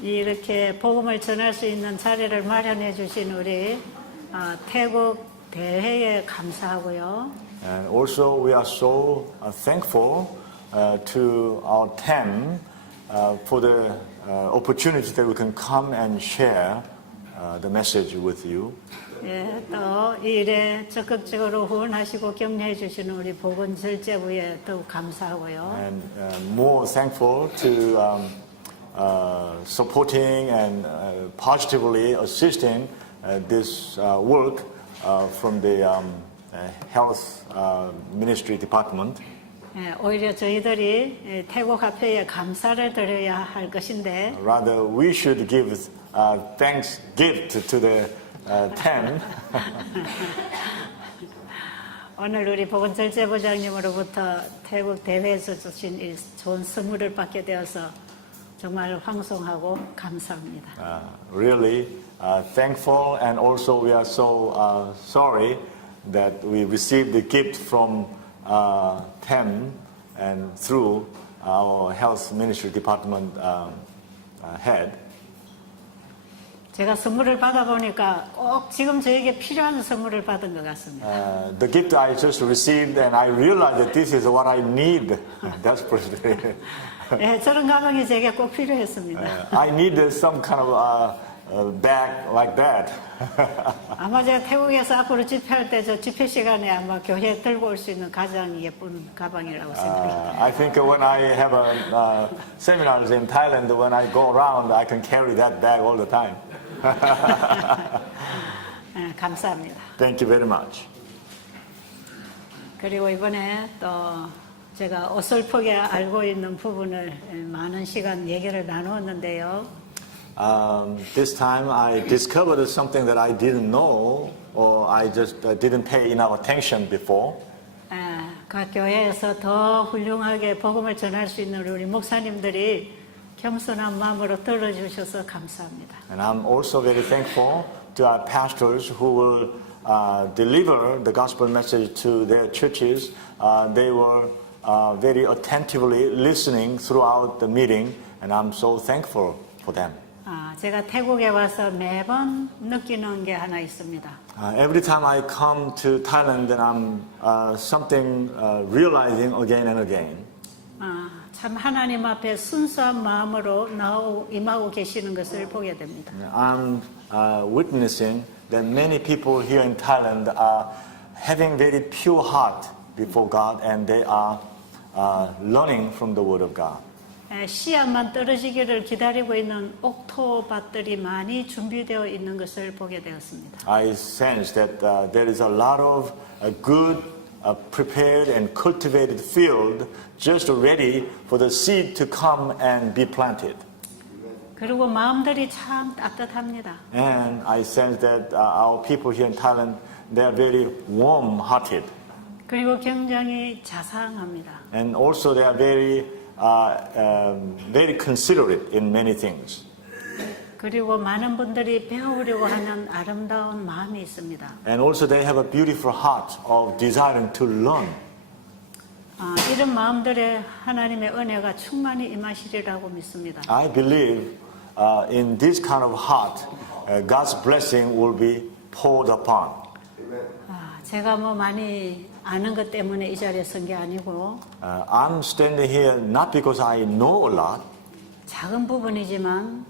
이렇게 복음을 전할 수 있는 자리를 마련해 주신 우리 태국 대회에 감사하고요. And also we are so thankful to our team for the opportunity that we can come and share the message with you. 예, 또 이 일에 적극적으로 후원하시고 격려해 주시는 우리 보건절제부에 더욱 감사하고요. And more thankful to supporting and positively assisting this work from the health ministry department. 예, 오히려 저희들이 태국 화폐에 감사를 드려야 할 것인데 Rather, we should give thanks gift to the team. 오늘 우리 보건절제부장님으로부터 태국 대회에서 주신 이 좋은 선물을 받게 되어서 정말 황송하고 감사합니다. Really thankful, and also we are so sorry that we received the gift from TEM and through our health ministry department head. 제가 선물을 받아보니까 꼭 지금 저에게 필요한 선물을 받은 것 같습니다. The gift I just received, and I realized that this is what I need desperately. 네, 저런 가방이 제게 꼭 필요했습니다. I needed some kind of bag like that. 아마 제가 태국에서 앞으로 집회할 때 저 집회 시간에 아마 교회에 들고 올 수 있는 가장 예쁜 가방이라고 생각합니다. I think when I have seminars in Thailand, when I go around, I can carry that bag all the time. 네, 감사합니다. Thank you very much. 그리고 이번에 또 제가 어설프게 알고 있는 부분을 많은 시간 얘기를 나누었는데요. This time I discovered something that I didn't know, or I just didn't pay enough attention before. 각 교회에서 더 훌륭하게 복음을 전할 수 있는 우리 목사님들이 겸손한 마음으로 들어주셔서 감사합니다. And I'm also very thankful to our pastors who will deliver the gospel message to their churches. They were very attentively listening throughout the meeting, and I'm so thankful for them. 제가 태국에 와서 매번 느끼는 게 하나 있습니다. Every time I come to Thailand, then I'm something realizing again and again. 참 하나님 앞에 순수한 마음으로 임하고 계시는 것을 보게 됩니다. I'm witnessing that many people here in Thailand are having very pure heart before God, and they are learning from the Word of God. 씨앗만 떨어지기를 기다리고 있는 옥토밭들이 많이 준비되어 있는 것을 보게 되었습니다. I sense that there is a lot of good, prepared and cultivated field just ready for the seed to come and be planted. 그리고 마음들이 참 따뜻합니다. And I sense that our people here in Thailand, they are very warm-hearted. 그리고 굉장히 자상합니다. And also they are very considerate in many things. 그리고 많은 분들이 배우려고 하는 아름다운 마음이 있습니다. And also they have a beautiful heart of desiring to learn. 이런 마음들에 하나님의 은혜가 충만히 임하시리라고 믿습니다. I believe in this kind of heart, God's blessing will be poured upon. 제가 뭐 많이 아는 것 때문에 이 자리에 선 게 아니고 I'm standing here not because I know a lot, 작은 부분이지만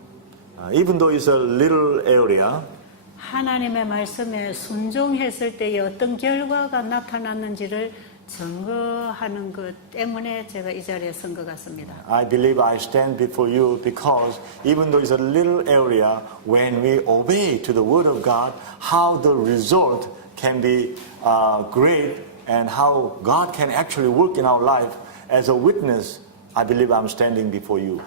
even though it's a little area. 하나님의 말씀에 순종했을 때에 어떤 결과가 나타났는지를 증거하는 것 때문에 제가 이 자리에 선 것 같습니다. I believe I stand before you because even though it's a little area, when we obey to the Word of God, how the result can be great and how God can actually work in our life as a witness, I believe I'm standing before you.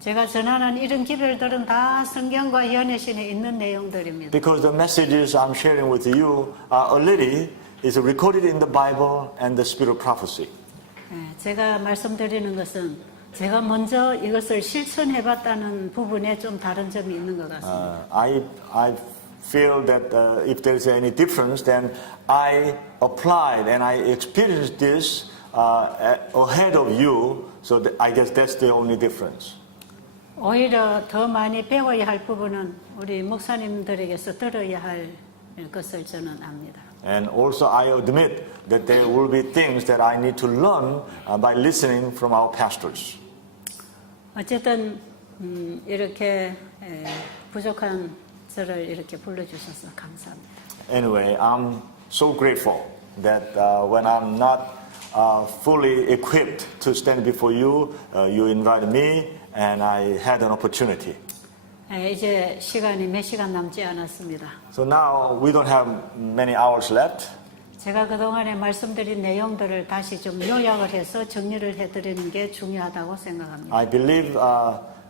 제가 전하는 이런 기별들은 다 성경과 연애신에 있는 내용들입니다. Because the messages I'm sharing with you already is recorded in the Bible and the Spirit of prophecy. 제가 말씀드리는 것은 제가 먼저 이것을 실천해봤다는 부분에 좀 다른 점이 있는 것 같습니다. I feel that if there's any difference, then I applied and I experienced this ahead of you. So I guess that's the only difference. 오히려 더 많이 배워야 할 부분은 우리 목사님들에게서 들어야 할 것을 저는 압니다. And also I admit that there will be things that I need to learn by listening from our pastors. 어쨌든 이렇게 부족한 저를 이렇게 불러주셔서 감사합니다. Anyway, I'm so grateful that when I'm not fully equipped to stand before you, you invited me and I had an opportunity. 이제 시간이 몇 시간 남지 않았습니다. So now we don't have many hours left. 제가 그동안에 말씀드린 내용들을 다시 좀 요약을 해서 정리를 해드리는 게 중요하다고 생각합니다. I believe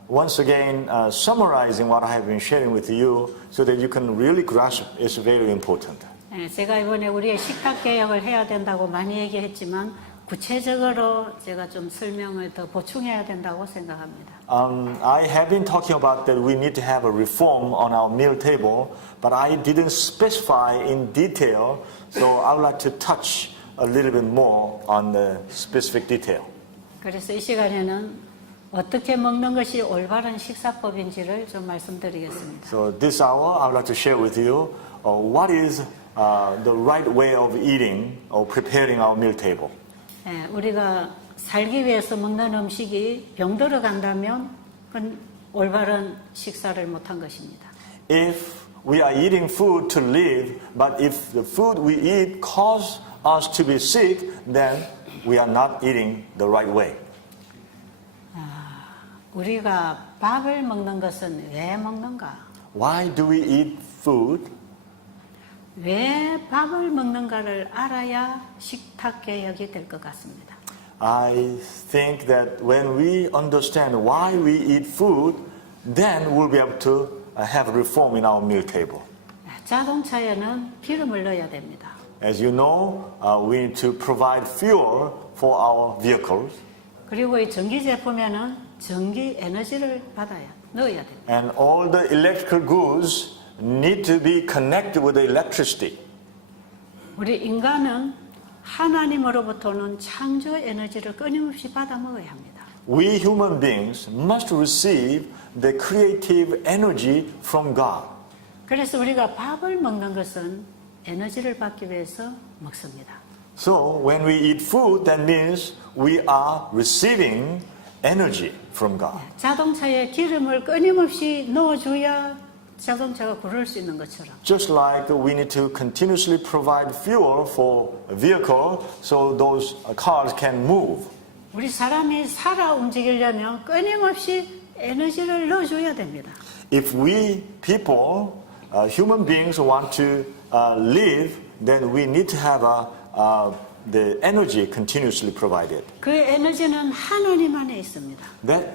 once again summarizing what I have been sharing with you so that you can really grasp is very important. 제가 이번에 우리의 식탁 개혁을 해야 된다고 많이 얘기했지만 구체적으로 제가 좀 설명을 더 보충해야 된다고 생각합니다. I have been talking about that we need to have a reform on our meal table, but I didn't specify in detail, so I would like to touch a little bit more on the specific detail. 그래서 이 시간에는 어떻게 먹는 것이 올바른 식사법인지를 좀 말씀드리겠습니다. So this hour, I would like to share with you what is the right way of eating or preparing our meal table. 우리가 살기 위해서 먹는 음식이 병들어 간다면 그건 올바른 식사를 못한 것입니다. If we are eating food to live, but if the food we eat cause us to be sick, then we are not eating the right way. 우리가 밥을 먹는 것은 왜 먹는가? Why do we eat food? 왜 밥을 먹는가를 알아야 식탁 개혁이 될 것 같습니다. I think that when we understand why we eat food, then we'll be able to have reform in our meal table. 자동차에는 기름을 넣어야 됩니다. As you know, we need to provide fuel for our vehicles. 그리고 이 전기 제품에는 전기 에너지를 넣어야 됩니다. And all the electrical goods need to be connected with the electricity. 우리 인간은 하나님으로부터는 창조 에너지를 끊임없이 받아 먹어야 합니다. We human beings must receive the creative energy from God. 그래서 우리가 밥을 먹는 것은 에너지를 받기 위해서 먹습니다. So when we eat food, that means we are receiving energy from God. 자동차에 기름을 끊임없이 넣어줘야 자동차가 굴을 수 있는 것처럼 Just like we need to continuously provide fuel for a vehicle so those cars can move. 우리 사람이 살아 움직이려면 끊임없이 에너지를 넣어줘야 됩니다. If we people, human beings want to live, then we need to have the energy continuously provided. 그 에너지는 하나님 안에 있습니다. That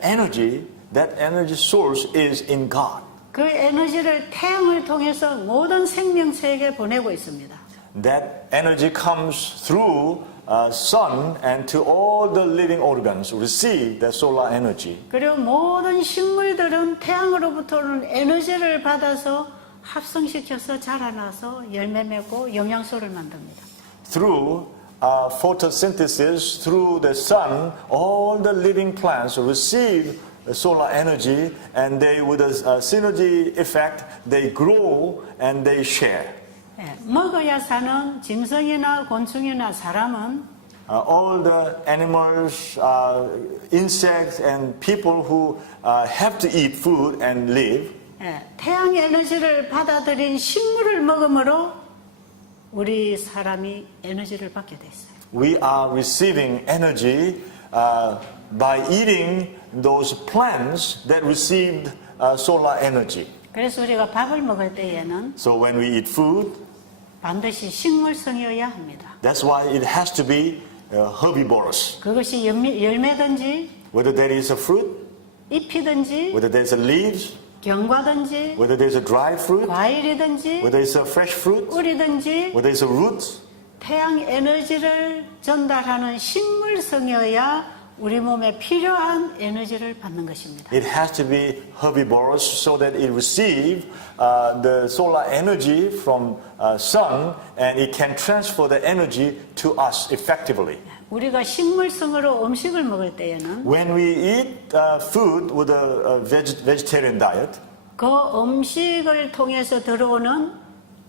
energy source is in God. 그 에너지를 태양을 통해서 모든 생명체에게 보내고 있습니다. That energy comes through sun and to all the living organs receive that solar energy. 그리고 모든 식물들은 태양으로부터 오는 에너지를 받아서 합성시켜서 자라나서 열매 맺고 영양소를 만듭니다. Through photosynthesis, through the sun, all the living plants receive solar energy, and they, with a synergy effect, they grow and they share. 먹어야 사는 짐승이나 곤충이나 사람은 All the animals, insects, and people who have to eat food and live, 태양 에너지를 받아들인 식물을 먹음으로 우리 사람이 에너지를 받게 됐어요. we are receiving energy by eating those plants that received solar energy. 그래서 우리가 밥을 먹을 때에는 So when we eat food, 반드시 식물성이어야 합니다. that's why it has to be herbivorous. 그것이 열매든지 Whether there is a fruit, 잎이든지 whether there's a leaves, 견과든지 whether there's a dry fruit, 과일이든지 whether it's a fresh fruit, 꿀이든지 whether it's a root, 태양 에너지를 전달하는 식물성이어야 우리 몸에 필요한 에너지를 받는 것입니다. it has to be herbivorous so that it receive the solar energy from sun and it can transfer the energy to us effectively. 우리가 식물성으로 음식을 먹을 때에는 when we eat food with a vegetarian diet, 그 음식을 통해서 들어오는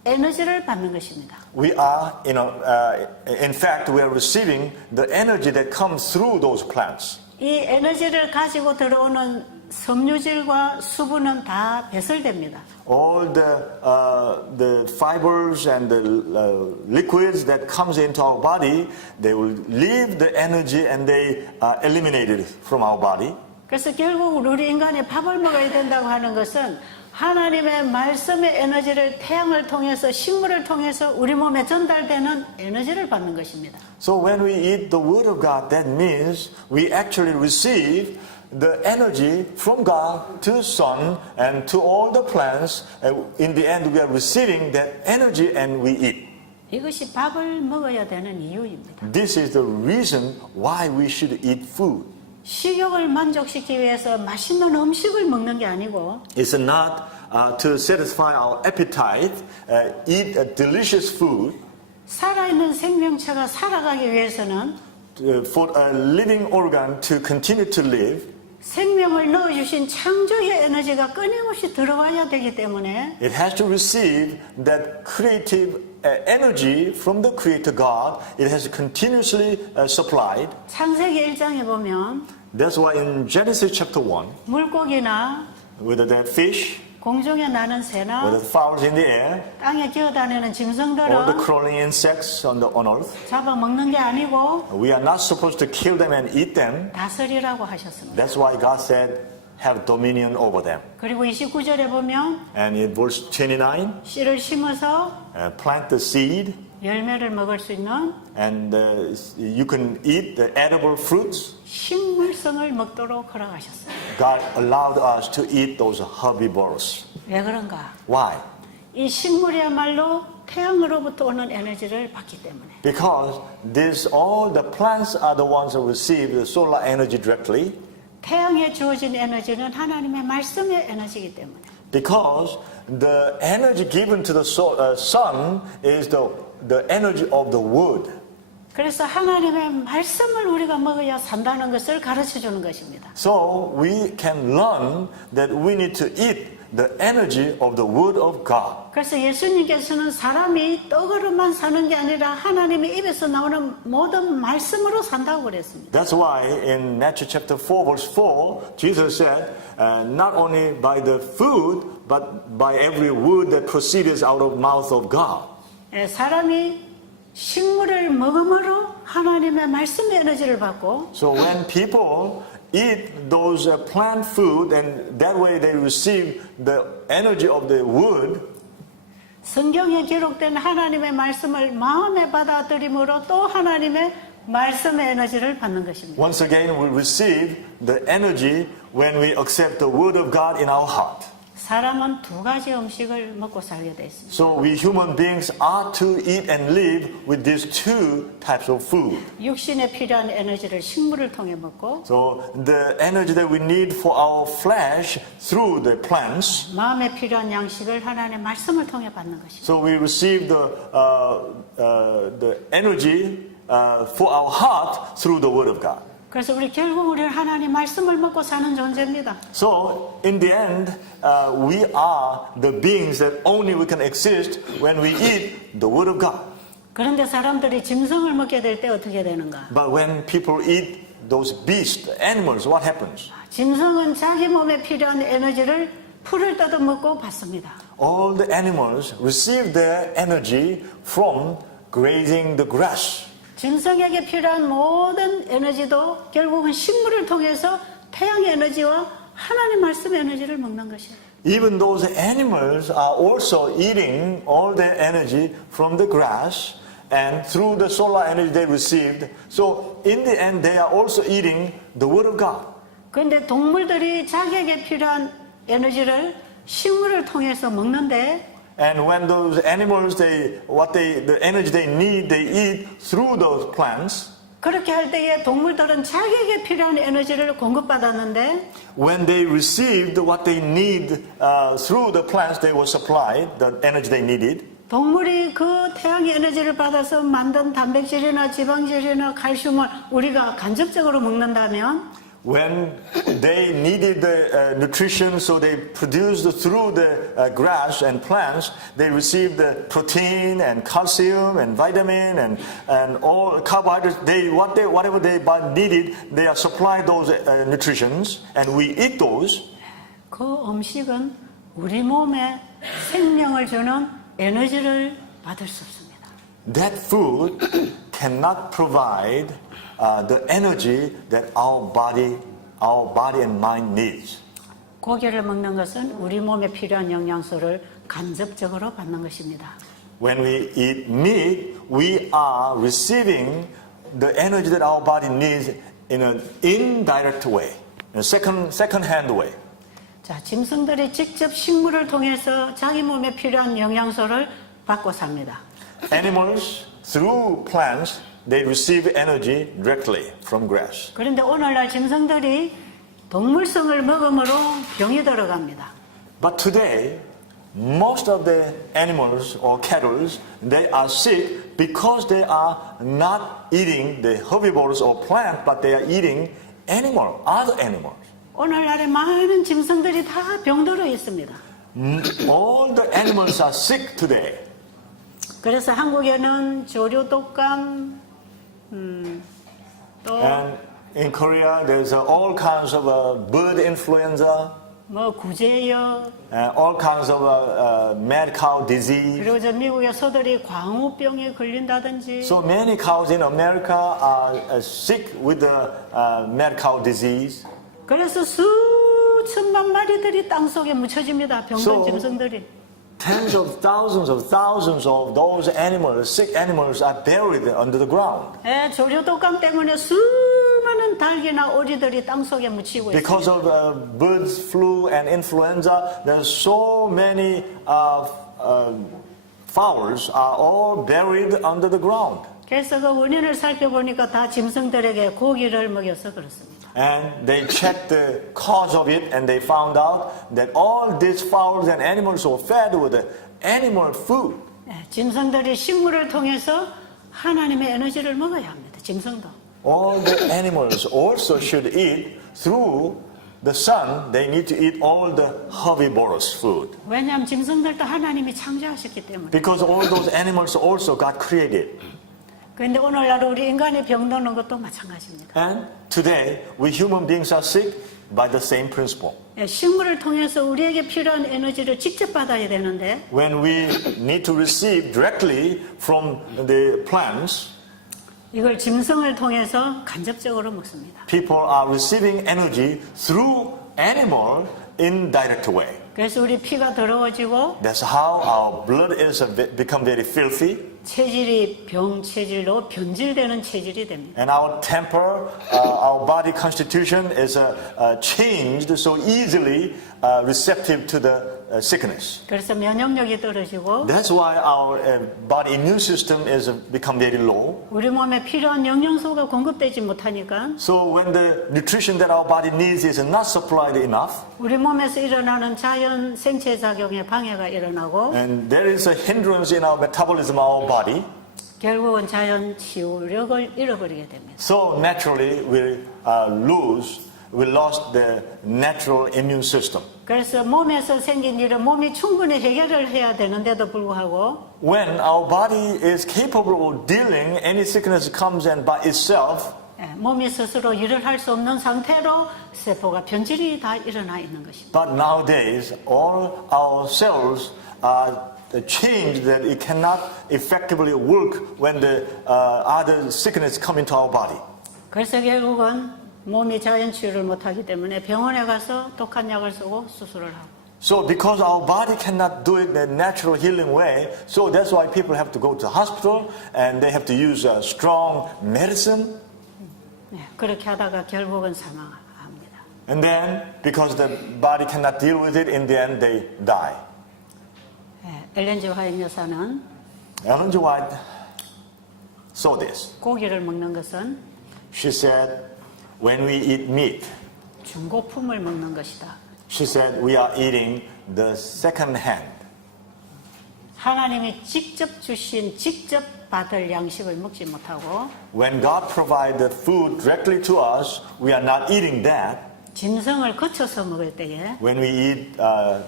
에너지를 받는 것입니다. we are, in fact, we are receiving the energy that comes through those plants. 이 에너지를 가지고 들어오는 섬유질과 수분은 다 배설됩니다. All the fibers and the liquids that comes into our body, they will leave the energy and they are eliminated from our body. 그래서 결국 우리 인간이 밥을 먹어야 된다고 하는 것은 하나님의 말씀의 에너지를 태양을 통해서 식물을 통해서 우리 몸에 전달되는 에너지를 받는 것입니다. So when we eat the Word of God, that means we actually receive the energy from God to Son and to all the plants. In the end, we are receiving that energy and we eat. 이것이 밥을 먹어야 되는 이유입니다. This is the reason why we should eat food. 식욕을 만족시키기 위해서 맛있는 음식을 먹는 게 아니고 It's not to satisfy our appetite, eat a delicious food. 살아있는 생명체가 살아가기 위해서는 For a living organ to continue to live, 생명을 넣어주신 창조의 에너지가 끊임없이 들어와야 되기 때문에 it has to receive that creative energy from the Creator God. It has continuously supplied. 창세기 1장에 보면 That's why in Genesis chapter 1, 물고기나 whether that fish, 공중에 나는 whether 새나 the fowls in the air, 땅에 기어다니는 or the 짐승들은 crawling insects on earth, 잡아먹는 게 아니고 we are not supposed to kill them and eat them. 다스리라고 하셨습니다. That's why God said, have dominion over them. 그리고 29절에 보면 And in verse 29, 씨를 심어서 plant the seed, 열매를 먹을 수 있는 and you can eat the edible fruits. 식물성을 먹도록 허락하셨어요. God allowed us to eat those herbivores. 왜 그런가? Why? 이 식물이야말로 태양으로부터 오는 에너지를 받기 때문에 Because all the plants are the ones who receive the solar energy directly. 태양에 주어진 에너지는 하나님의 말씀의 에너지이기 때문에 Because the energy given to the sun is the energy of the wood. 그래서 하나님의 말씀을 우리가 먹어야 산다는 것을 가르쳐 주는 것입니다. So we can learn that we need to eat the energy of the word of God. 그래서 예수님께서는 사람이 떡으로만 사는 게 아니라 하나님의 입에서 나오는 모든 말씀으로 산다고 그랬습니다. That's why in Matthew chapter 4 verse 4, Jesus said, not only by the food, but by every word that proceeds out of the mouth of God. 사람이 식물을 먹음으로 하나님의 말씀의 에너지를 받고 So when people eat those plant food and that way they receive the energy of the wood, 성경에 기록된 하나님의 말씀을 마음에 받아들임으로 또 하나님의 말씀의 에너지를 받는 것입니다. once again we receive the energy when we accept the word of God in our heart. 사람은 두 가지 음식을 먹고 살게 돼 있습니다. So we human beings are to eat and live with these two types of food. 육신에 필요한 에너지를 식물을 통해 먹고 So the energy that we need for our flesh through the plants. 마음에 필요한 양식을 하나님의 말씀을 통해 받는 것입니다. So we receive the energy for our heart through the word of God. 그래서 결국 우리는 하나님 말씀을 먹고 사는 존재입니다. So in the end, we are the beings that only we can exist when we eat the word of God. 그런데 사람들이 짐승을 먹게 될 때 어떻게 되는가? But when people eat those beasts, animals, what happens? 짐승은 자기 몸에 필요한 에너지를 풀을 뜯어먹고 받습니다. All the animals receive their energy from grazing the grass. 짐승에게 필요한 모든 에너지도 결국은 식물을 통해서 태양의 에너지와 하나님 말씀의 에너지를 먹는 것이에요. Even those animals are also eating all their energy from the grass and through the solar energy they received. So in the end they are also eating the word of God. 그런데 동물들이 자기에게 필요한 에너지를 식물을 통해서 먹는데 And when those animals, the energy they need, they eat through those plants. 그렇게 할 때에 동물들은 자기에게 필요한 에너지를 공급받았는데 When they received what they need through the plants, they were supplied the energy they needed. 동물이 그 태양의 에너지를 받아서 만든 단백질이나 지방질이나 칼슘을 우리가 간접적으로 먹는다면 when they needed the nutrition, so they produced through the grass and plants, they received the protein and calcium and vitamin and all carbohydrates. Whatever they needed, they are supplied those nutritions, and we eat those. 그 음식은 우리 몸에 생명을 주는 에너지를 받을 수 없습니다. That food cannot provide the energy that our body and mind needs. 고기를 먹는 것은 우리 몸에 필요한 영양소를 간접적으로 받는 것입니다. When we eat meat, we are receiving the energy that our body needs in an indirect way, in a second-hand way. 자, 짐승들이 직접 식물을 통해서 자기 몸에 필요한 영양소를 받고 삽니다. Animals, through plants, they receive energy directly from grass. 그런데 오늘날 짐승들이 동물성을 먹음으로 병이 들어갑니다. But today, most of the animals or cattle, they are sick because they are not eating the herbivores or plant, but they are eating other animals. 오늘날에 많은 짐승들이 다 병들어 있습니다. All the animals are sick today. 그래서 한국에는 조류 독감, 또 And in Korea, there's all kinds of bird influenza, 뭐 구제역, and all kinds of mad cow disease. 그리고 저 미국의 소들이 광우병에 걸린다든지 So many cows in America are sick with the mad cow disease. 그래서 수천만 마리들이 땅속에 묻혀집니다. 병든 So- 짐승들이. Tens of thousands of those animals, sick animals, are buried under the ground 예, 조류 독감 때문에 수많은 닭이나 오리들이 땅속에 묻히고 있습니다. because of bird flu and influenza. There's so many fowls are all buried under the ground, 그래서 그 원인을 살펴보니까 다 짐승들에게 고기를 먹여서 그렇습니다. and they checked the cause of it, and they found out that all these fowls and animals were fed with animal food. 예, 짐승들이 식물을 통해서 하나님의 에너지를 먹어야 합니다. 짐승도. All the animals also should eat through the sun. They need to eat all the herbivorous food 왜냐하면 짐승들도 하나님이 창조하셨기 때문에. because all those animals also got created. 그런데 오늘날 우리 인간이 병드는 것도 마찬가지입니다. And today, we human beings are sick by the same principle. 예, 식물을 통해서 우리에게 필요한 에너지를 직접 받아야 되는데 When we need to receive directly from the plants, 이걸 짐승을 통해서 간접적으로 먹습니다. people are receiving energy through animal indirect way. 그래서 우리 피가 더러워지고 That's how our blood is become very filthy, 체질이 병체질로 변질되는 체질이 됩니다. and our temper, our body constitution is changed so easily receptive to the sickness. 그래서 면역력이 떨어지고 That's why our body immune system is become very low. 우리 몸에 필요한 영양소가 공급되지 못하니까 So when the nutrition that our body needs is not supplied enough, 우리 몸에서 일어나는 자연 생체 작용에 방해가 일어나고 and there is a hindrance in our metabolism, our body, 결국은 자연 치유력을 잃어버리게 됩니다. so naturally we lost the natural immune system. 그래서 몸에서 생긴 일은 몸이 충분히 해결을 해야 되는데도 불구하고 When our body is capable of dealing, any sickness comes and by itself, 예, 몸이 스스로 일을 할 수 없는 상태로 세포가 변질이 다 일어나 있는 것입니다. but nowadays all our cells are changed that it cannot effectively work when the other sickness come into our body. 그래서 결국은 몸이 자연 치유를 못하기 때문에 병원에 가서 독한 약을 쓰고 수술을 하고 So because our body cannot do it the natural healing way, so that's why people have to go to the hospital and they have to use strong medicine. 예, 그렇게 하다가 결국은 사망합니다. And then because the body cannot deal with it, in the end they die. 예, 엘렌 G. 화이트 여사는 Ellen G. White saw this. 고기를 먹는 것은 She said, when we eat meat, 중고품을 먹는 것이다. she said, we are eating the second hand. 하나님이 직접 주신, 직접 받을 양식을 먹지 못하고 when God provides the food directly to us, we are not eating that. 짐승을 거쳐서 먹을 때에 When we eat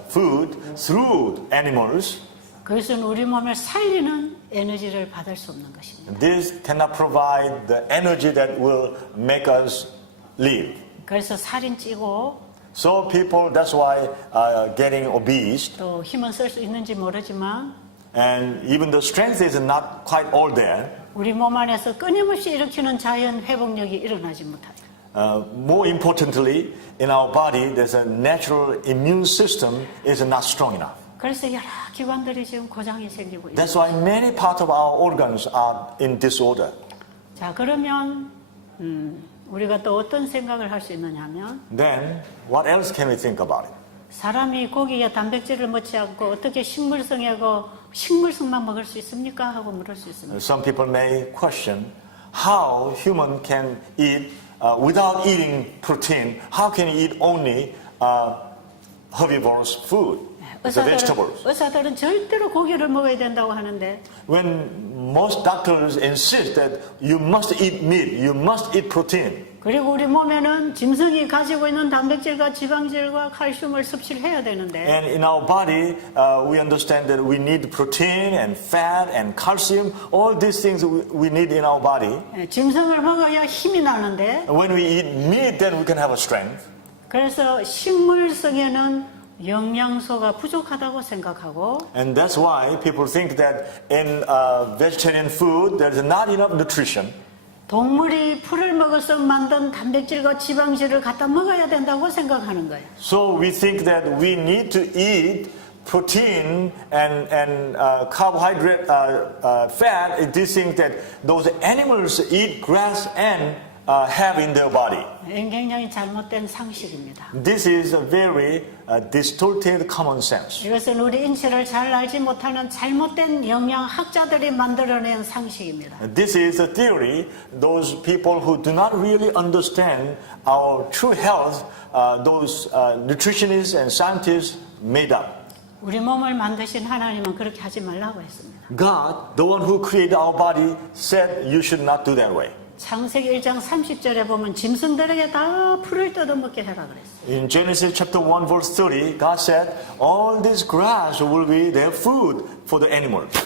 food through animals, 그것은 우리 몸을 살리는 에너지를 받을 수 없는 것입니다. this cannot provide the energy that will make us live. 그래서 살이 찌고 So people, that's why getting obese, 또 힘은 쓸 수 있는지 모르지만 and even the strength is not quite all there. 우리 몸 안에서 끊임없이 일으키는 자연 회복력이 일어나지 못합니다. More importantly, in our body, there's a natural immune system is not strong enough. 그래서 여러 기관들이 지금 고장이 생기고 있습니다. That's why many parts of our organs are in disorder. 자, 그러면 우리가 또 어떤 생각을 할 수 있느냐 하면 Then, what else can we think about it? 사람이 고기에 단백질을 먹지 않고 어떻게 식물성만 먹을 수 있습니까? 하고 물을 수 있습니다. Some people may question how human can eat without eating protein. How can you eat only herbivorous food, the vegetables? 의사들은 절대로 고기를 먹어야 된다고 하는데 When most doctors insist that you must eat meat, you must eat protein. 그리고 우리 몸에는 짐승이 가지고 있는 단백질과 지방질과 칼슘을 섭취를 해야 되는데 And in our body, we understand that we need protein and fat and calcium. All these things we need in our body. 짐승을 먹어야 힘이 나는데 And when we eat meat, then we can have a strength. 그래서 식물성에는 영양소가 부족하다고 생각하고 And that's why people think that in vegetarian food, there is not enough nutrition. 동물이 풀을 먹어서 만든 단백질과 지방질을 갖다 먹어야 된다고 생각하는 거예요. So we think that we need to eat protein and carbohydrate, fat. These things that those animals eat grass and have in their body. 굉장히 잘못된 상식입니다. This is a very distorted common sense. 이것은 우리 인체를 잘 알지 못하는 잘못된 영양학자들이 만들어낸 상식입니다. This is a theory those people who do not really understand our true health, those nutritionists and scientists made up. 우리 몸을 만드신 하나님은 그렇게 하지 말라고 했습니다. God, the one who created our body, said you should not do that way. 창세기 1장 30절에 보면 짐승들에게 다 풀을 뜯어먹게 해라 그랬어요. In Genesis chapter 1 verse 30, God said, all this grass will be their food for the animals.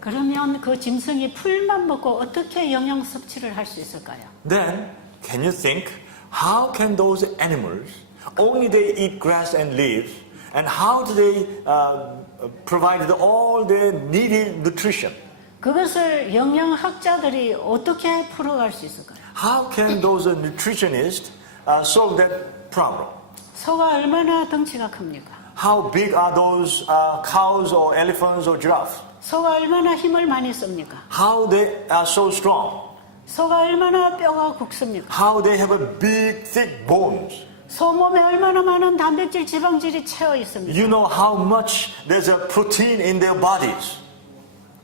그러면 그 짐승이 풀만 먹고 어떻게 영양 섭취를 할 수 있을까요? Then, can you think, how can those animals, only they eat grass and leaves, and how do they provide all the needed nutrition? 그것을 영양학자들이 어떻게 풀어갈 수 있을까요? How can those nutritionists solve that problem? 소가 얼마나 덩치가 큽니까? How big are those cows or elephants or giraffes? 소가 얼마나 힘을 많이 씁니까? How they are so strong? 소가 얼마나 뼈가 굵습니까? How they have a big, thick bones? 소 몸에 얼마나 많은 단백질, 지방질이 채워 있습니다. You know how much there's a protein in their bodies.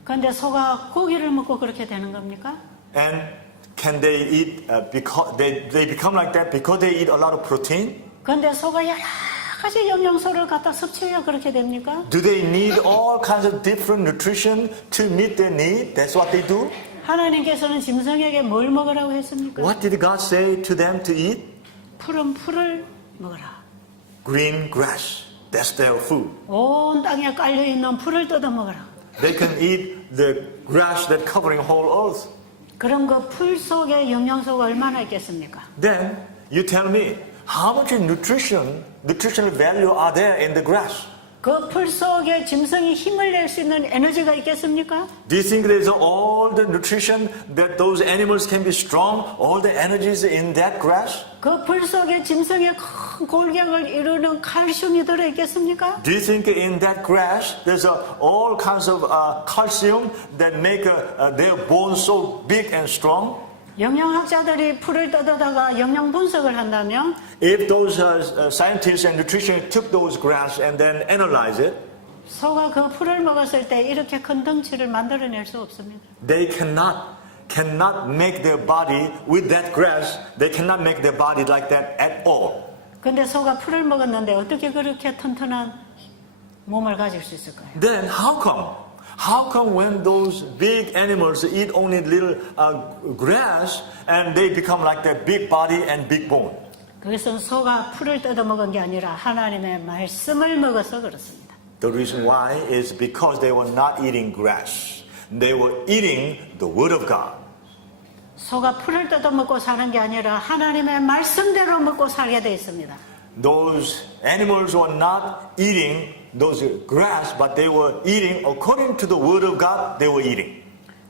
그런데 소가 고기를 먹고 그렇게 되는 겁니까? And can they eat because they become like that because they eat a lot of protein? 그런데 소가 여러 가지 영양소를 갖다 섭취해야 그렇게 됩니까? Do they need all kinds of different nutrition to meet their need? That's what they do? 하나님께서는 짐승에게 뭘 먹으라고 했습니까? What did God say to them to eat? 푸른 풀을 먹어라. Green grass. That's their food. 온 땅에 깔려있는 풀을 뜯어 먹어라. They can eat the grass that covering whole earth. 그럼 그 풀 속에 영양소가 얼마나 있겠습니까? Then you tell me how much nutritional value are there in the grass? 그 풀 속에 짐승이 힘을 낼 수 있는 에너지가 있겠습니까? Do you think there's all the nutrition that those animals can be strong? All the energies in that grass? 그 풀 속에 짐승의 큰 골격을 이루는 칼슘이 들어있겠습니까? Do you think in that grass there's all kinds of calcium that make their bones so big and strong? 영양학자들이 풀을 뜯어다가 영양 분석을 한다면 If those scientists and nutritionists took those grass and then analyze it, 소가 그 풀을 먹었을 때 이렇게 큰 덩치를 만들어낼 수 없습니다. they cannot make their body with that grass. They cannot make their body like that at all. 근데 소가 풀을 먹었는데 어떻게 그렇게 튼튼한 몸을 가질 수 있을 거예요. Then how come? How come when those big animals eat only little grass and they become like that big body and big bone? 그것은 소가 풀을 뜯어 먹은 게 아니라 하나님의 말씀을 먹어서 그렇습니다. The reason why is because they were not eating grass. They were eating the Word of God. 소가 풀을 뜯어 먹고 사는 게 아니라 하나님의 말씀대로 먹고 살게 돼 있습니다. Those animals were not eating those grass, but they were eating according to the Word of God. They were eating.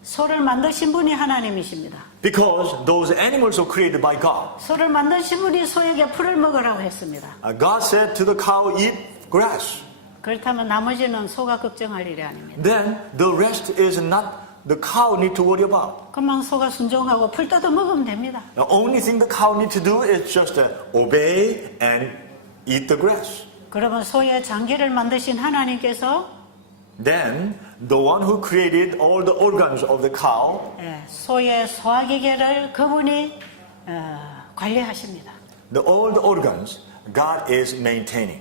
소를 만드신 분이 하나님이십니다. Because those animals were created by God. 소를 만드신 분이 소에게 풀을 먹으라고 했습니다. God said to the cow, eat grass. 그렇다면 나머지는 소가 걱정할 일이 아닙니다. Then the rest is not the cow need to worry about. 그만 소가 순종하고 풀 뜯어 먹으면 됩니다. The only thing the cow need to do is just obey and eat the grass. 그러면 소의 장기를 만드신 하나님께서 Then the one who created all the organs of the cow, 소의 소화기계를 그분이 관리하십니다. all the organs, God is maintaining.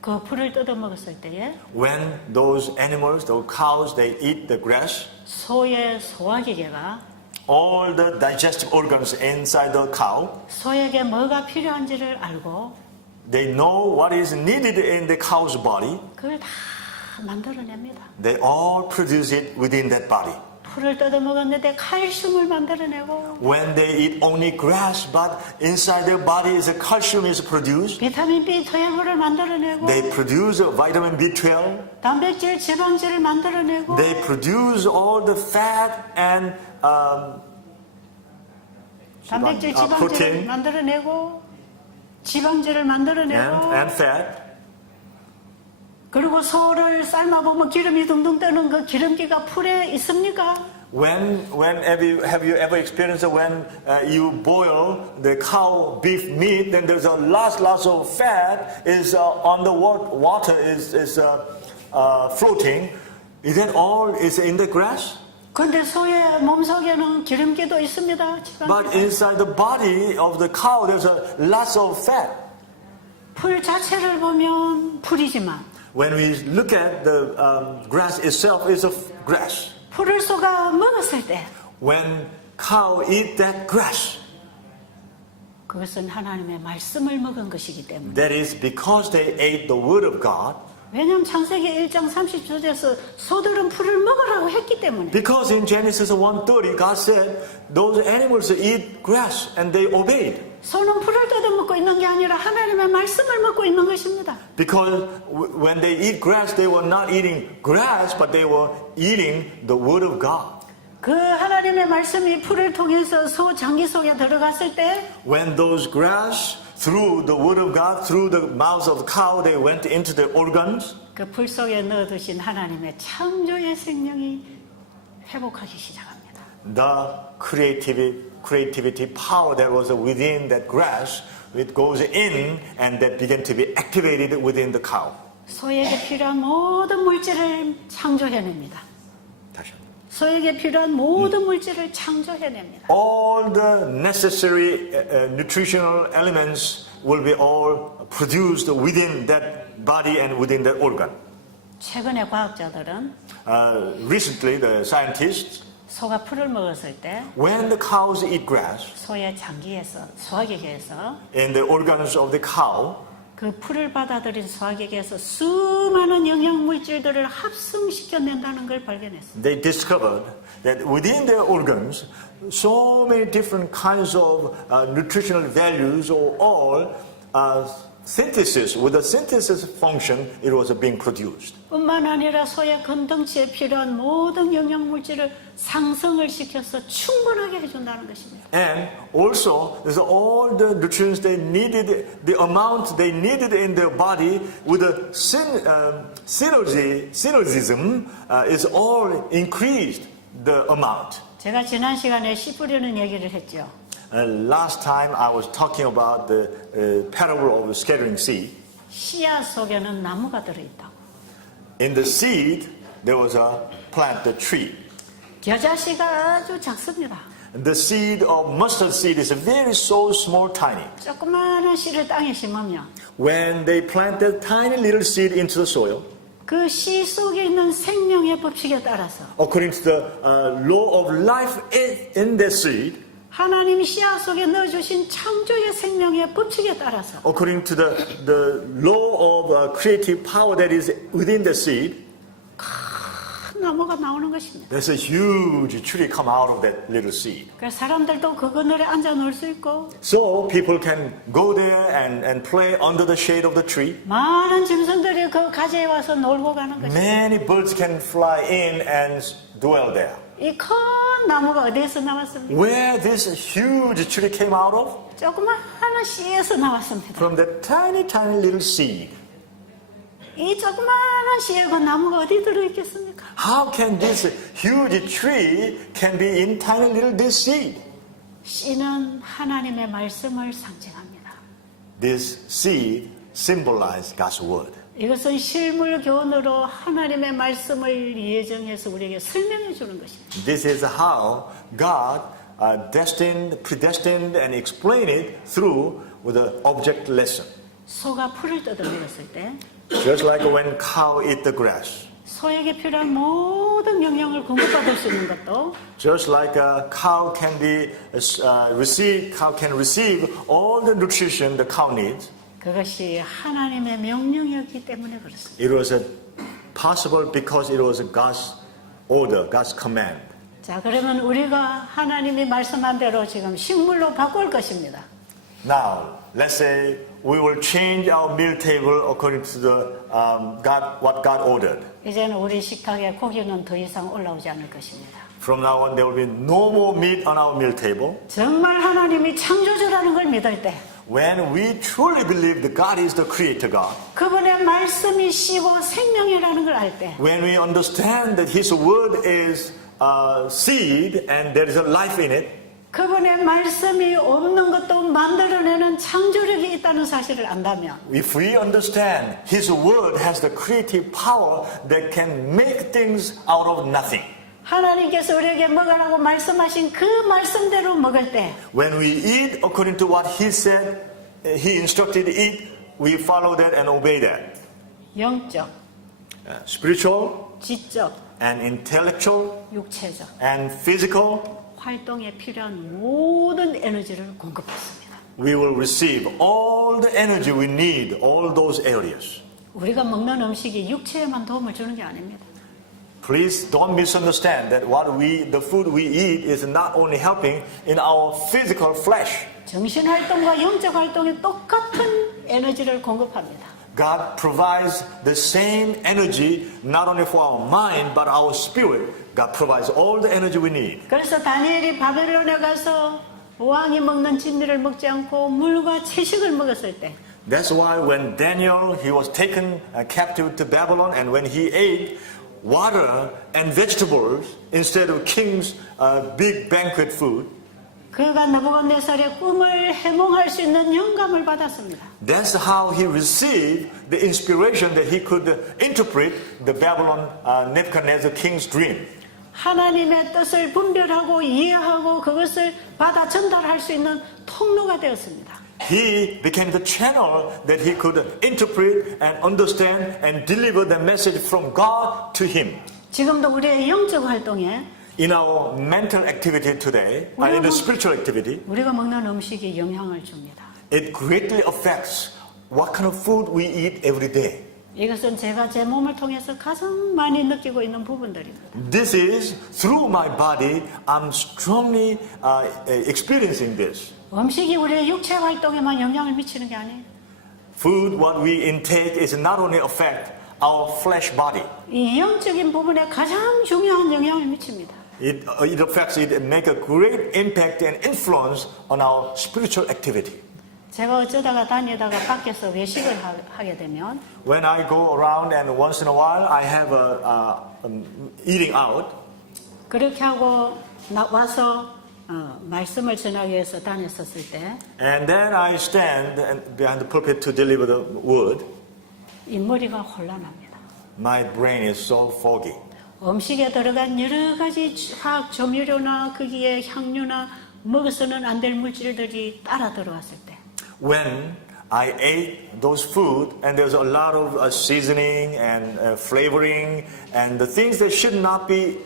그 풀을 뜯어 먹었을 때에 When those animals, those cows, they eat the grass, 소의 소화기계가 all the digestive organs inside the cow, 소에게 뭐가 필요한지를 알고 they know what is needed in the cow's body. 그걸 다 만들어냅니다. They all produce it within that body. 풀을 뜯어 먹었는데 칼슘을 만들어내고 When they eat only grass, but inside their body is a calcium is produced. 비타민 B12를 만들어내고 They produce vitamin B12. 단백질, 지방질을 만들어내고 They produce all the fat and 단백질, 지방질을 protein 만들어내고 지방질을 만들어내고 and fat. 그리고 소를 삶아보면 기름이 둥둥 뜨는 그 기름기가 풀에 있습니까? When have you ever experienced when you boil the cow beef meat, then there's a lots of fat is on the water is floating. Is that all is in the grass? 근데 소의 몸속에는 기름기도 있습니다. But 지방기. inside the body of the cow, there's a lots of fat. 풀 자체를 보면 풀이지만 When we look at the grass itself, it's a grass. 풀을 소가 먹었을 때 When cow eat that grass, 그것은 하나님의 말씀을 먹은 것이기 때문에 that is because they ate the word of God. 왜냐하면 창세기 1장 30절에서 소들은 풀을 먹으라고 했기 때문에 Because in Genesis 1:30, God said those animals eat grass and they obeyed. 소는 풀을 뜯어먹고 있는 게 아니라 하나님의 말씀을 먹고 있는 것입니다. Because when they eat grass, they were not eating grass, but they were eating the word of God. 그 하나님의 말씀이 풀을 통해서 소 장기 속에 들어갔을 때 When those grass, through the word of God, through the mouth of the cow, they went into the organs. 그 풀 속에 넣어두신 하나님의 창조의 생명이 회복하기 시작합니다. The creativity power that was within that grass, it goes in and that began to be activated within the cow. 소에게 필요한 모든 물질을 창조해냅니다. 다시 한번. 소에게 필요한 모든 물질을 창조해냅니다. All the necessary nutritional elements will be all produced within that body and within that organ. 최근에 과학자들은 Recently, the scientists, 소가 풀을 먹었을 때 when the cows eat grass, 소의 장기에서 소화기계에서 in the organs of the cow, 그 풀을 받아들인 소화기계에서 수많은 영양 물질들을 합성시켜낸다는 걸 발견했습니다. they discovered that within their organs, so many different kinds of nutritional values or all synthesis, with the synthesis function, it was being produced. 뿐만 아니라 소의 건덩치에 필요한 모든 영양 물질을 상승을 시켜서 충분하게 해준다는 것입니다. And also, there's all the nutrients they needed, the amount they needed in their body with the synergism is all increased the amount. 제가 지난 시간에 씨 뿌리는 얘기를 했죠. Last time I was talking about the parable of the scattering seed. 씨앗 속에는 나무가 들어있다고. In the seed, there was a plant, the tree. 겨자씨가 아주 작습니다. The seed of mustard seed is very so small, tiny. 조그마한 씨를 땅에 심으면 When they plant that tiny little seed into the soil, 그 씨 속에 있는 생명의 법칙에 따라서 according to the law of life in the seed, 하나님이 씨앗 속에 넣어주신 창조의 생명의 법칙에 따라서 according to the law of creative power that is within the seed, 큰 나무가 나오는 것입니다. there's a huge tree come out of that little seed. 그래서 사람들도 그 그늘에 앉아 놀 수 있고 So people can go there and play under the shade of the tree. 많은 짐승들이 그 가지에 와서 놀고 가는 것입니다. Many birds can fly in and dwell there. 이 큰 나무가 어디에서 나왔습니까? Where this huge tree came out of? 조그마한 씨에서 나왔습니다. From that tiny, tiny little seed. 이 조그마한 씨에 그 나무가 어디 들어있겠습니까? How can this huge tree can be in tiny little this seed? 씨는 하나님의 말씀을 상징합니다. This seed symbolizes God's word. 이것은 실물 교훈으로 하나님의 말씀을 예정해서 우리에게 설명해 주는 것입니다. This is how God predestined and explained it through with the object lesson. 소가 풀을 뜯어먹었을 때 Just like when cow eat the grass. 소에게 필요한 모든 영양을 공급받을 수 있는 것도 Just like a cow can receive all the nutrition the cow needs. 그것이 하나님의 명령이었기 때문에 그렇습니다. It was possible because it was God's order, God's command. 자, 그러면 우리가 하나님이 말씀한 대로 지금 식물로 바꿀 것입니다. Now, let's say we will change our meal table according to the what God ordered. 이제는 우리 식탁에 고기는 더 이상 올라오지 않을 것입니다. From now on, there will be no more meat on our meal table. 정말 하나님이 창조주라는 걸 믿을 때 When we truly believe that God is the creator God, 그분의 말씀이 씨고 생명이라는 걸 알 때 when we understand that His word is seed and there is a life in it, 그분의 말씀이 없는 것도 만들어내는 창조력이 있다는 사실을 안다면 if we understand His word has the creative power that can make things out of nothing, 하나님께서 우리에게 먹으라고 말씀하신 그 말씀대로 먹을 때 when we eat according to what He said, He instructed to eat, we follow that and obey that. 영적, Spiritual 지적, and intellectual 육체적 and physical, 활동에 필요한 모든 에너지를 공급받습니다. we will receive all the energy we need, all those areas. 우리가 먹는 음식이 육체에만 도움을 주는 게 아닙니다. Please don't misunderstand that the food we eat is not only helping in our physical flesh. 정신 활동과 영적 활동에 똑같은 에너지를 공급합니다. God provides the same energy not only for our mind but our spirit. God provides all the energy we need. 그래서 다니엘이 바벨론에 가서 왕이 먹는 진미를 먹지 않고 물과 채식을 먹었을 때 That's why when Daniel he was taken captive to Babylon and when he ate water and vegetables instead of king's big banquet food, 그가 느부갓네살의 꿈을 해몽할 수 있는 영감을 받았습니다. that's how he received the inspiration that he could interpret the Babylon Nebuchadnezzar king's dream. 하나님의 뜻을 분별하고 이해하고 그것을 받아 전달할 수 있는 통로가 되었습니다. He became the channel that he could interpret and understand and deliver the message from God to him. 지금도 우리의 영적 활동에 In our mental activity today, in the spiritual activity, 우리가 먹는 음식이 영향을 줍니다. it greatly affects what kind of food we eat every day. 이것은 제가 제 몸을 통해서 가장 많이 느끼고 있는 부분들입니다. This is through my body, I'm strongly experiencing this. 음식이 우리의 육체 활동에만 영향을 미치는 게 아니에요. Food, what we intake, is not only affect our flesh body. 이 영적인 부분에 가장 중요한 영향을 미칩니다. It make a great impact and influence on our spiritual activity. 제가 어쩌다가 다니다가 밖에서 외식을 하게 되면 When I go around and once in a while I have eating out, 그렇게 하고 와서 말씀을 전하기 위해서 다녔었을 때 and then I stand behind the pulpit to deliver the word, 이 머리가 혼란합니다. my brain is so foggy. 음식에 들어간 여러 가지 화학 조미료나 거기에 향료나 먹어서는 안 될 물질들이 따라 들어왔을 때 When I ate those food, and there's a lot of seasoning and flavoring and the things that should not be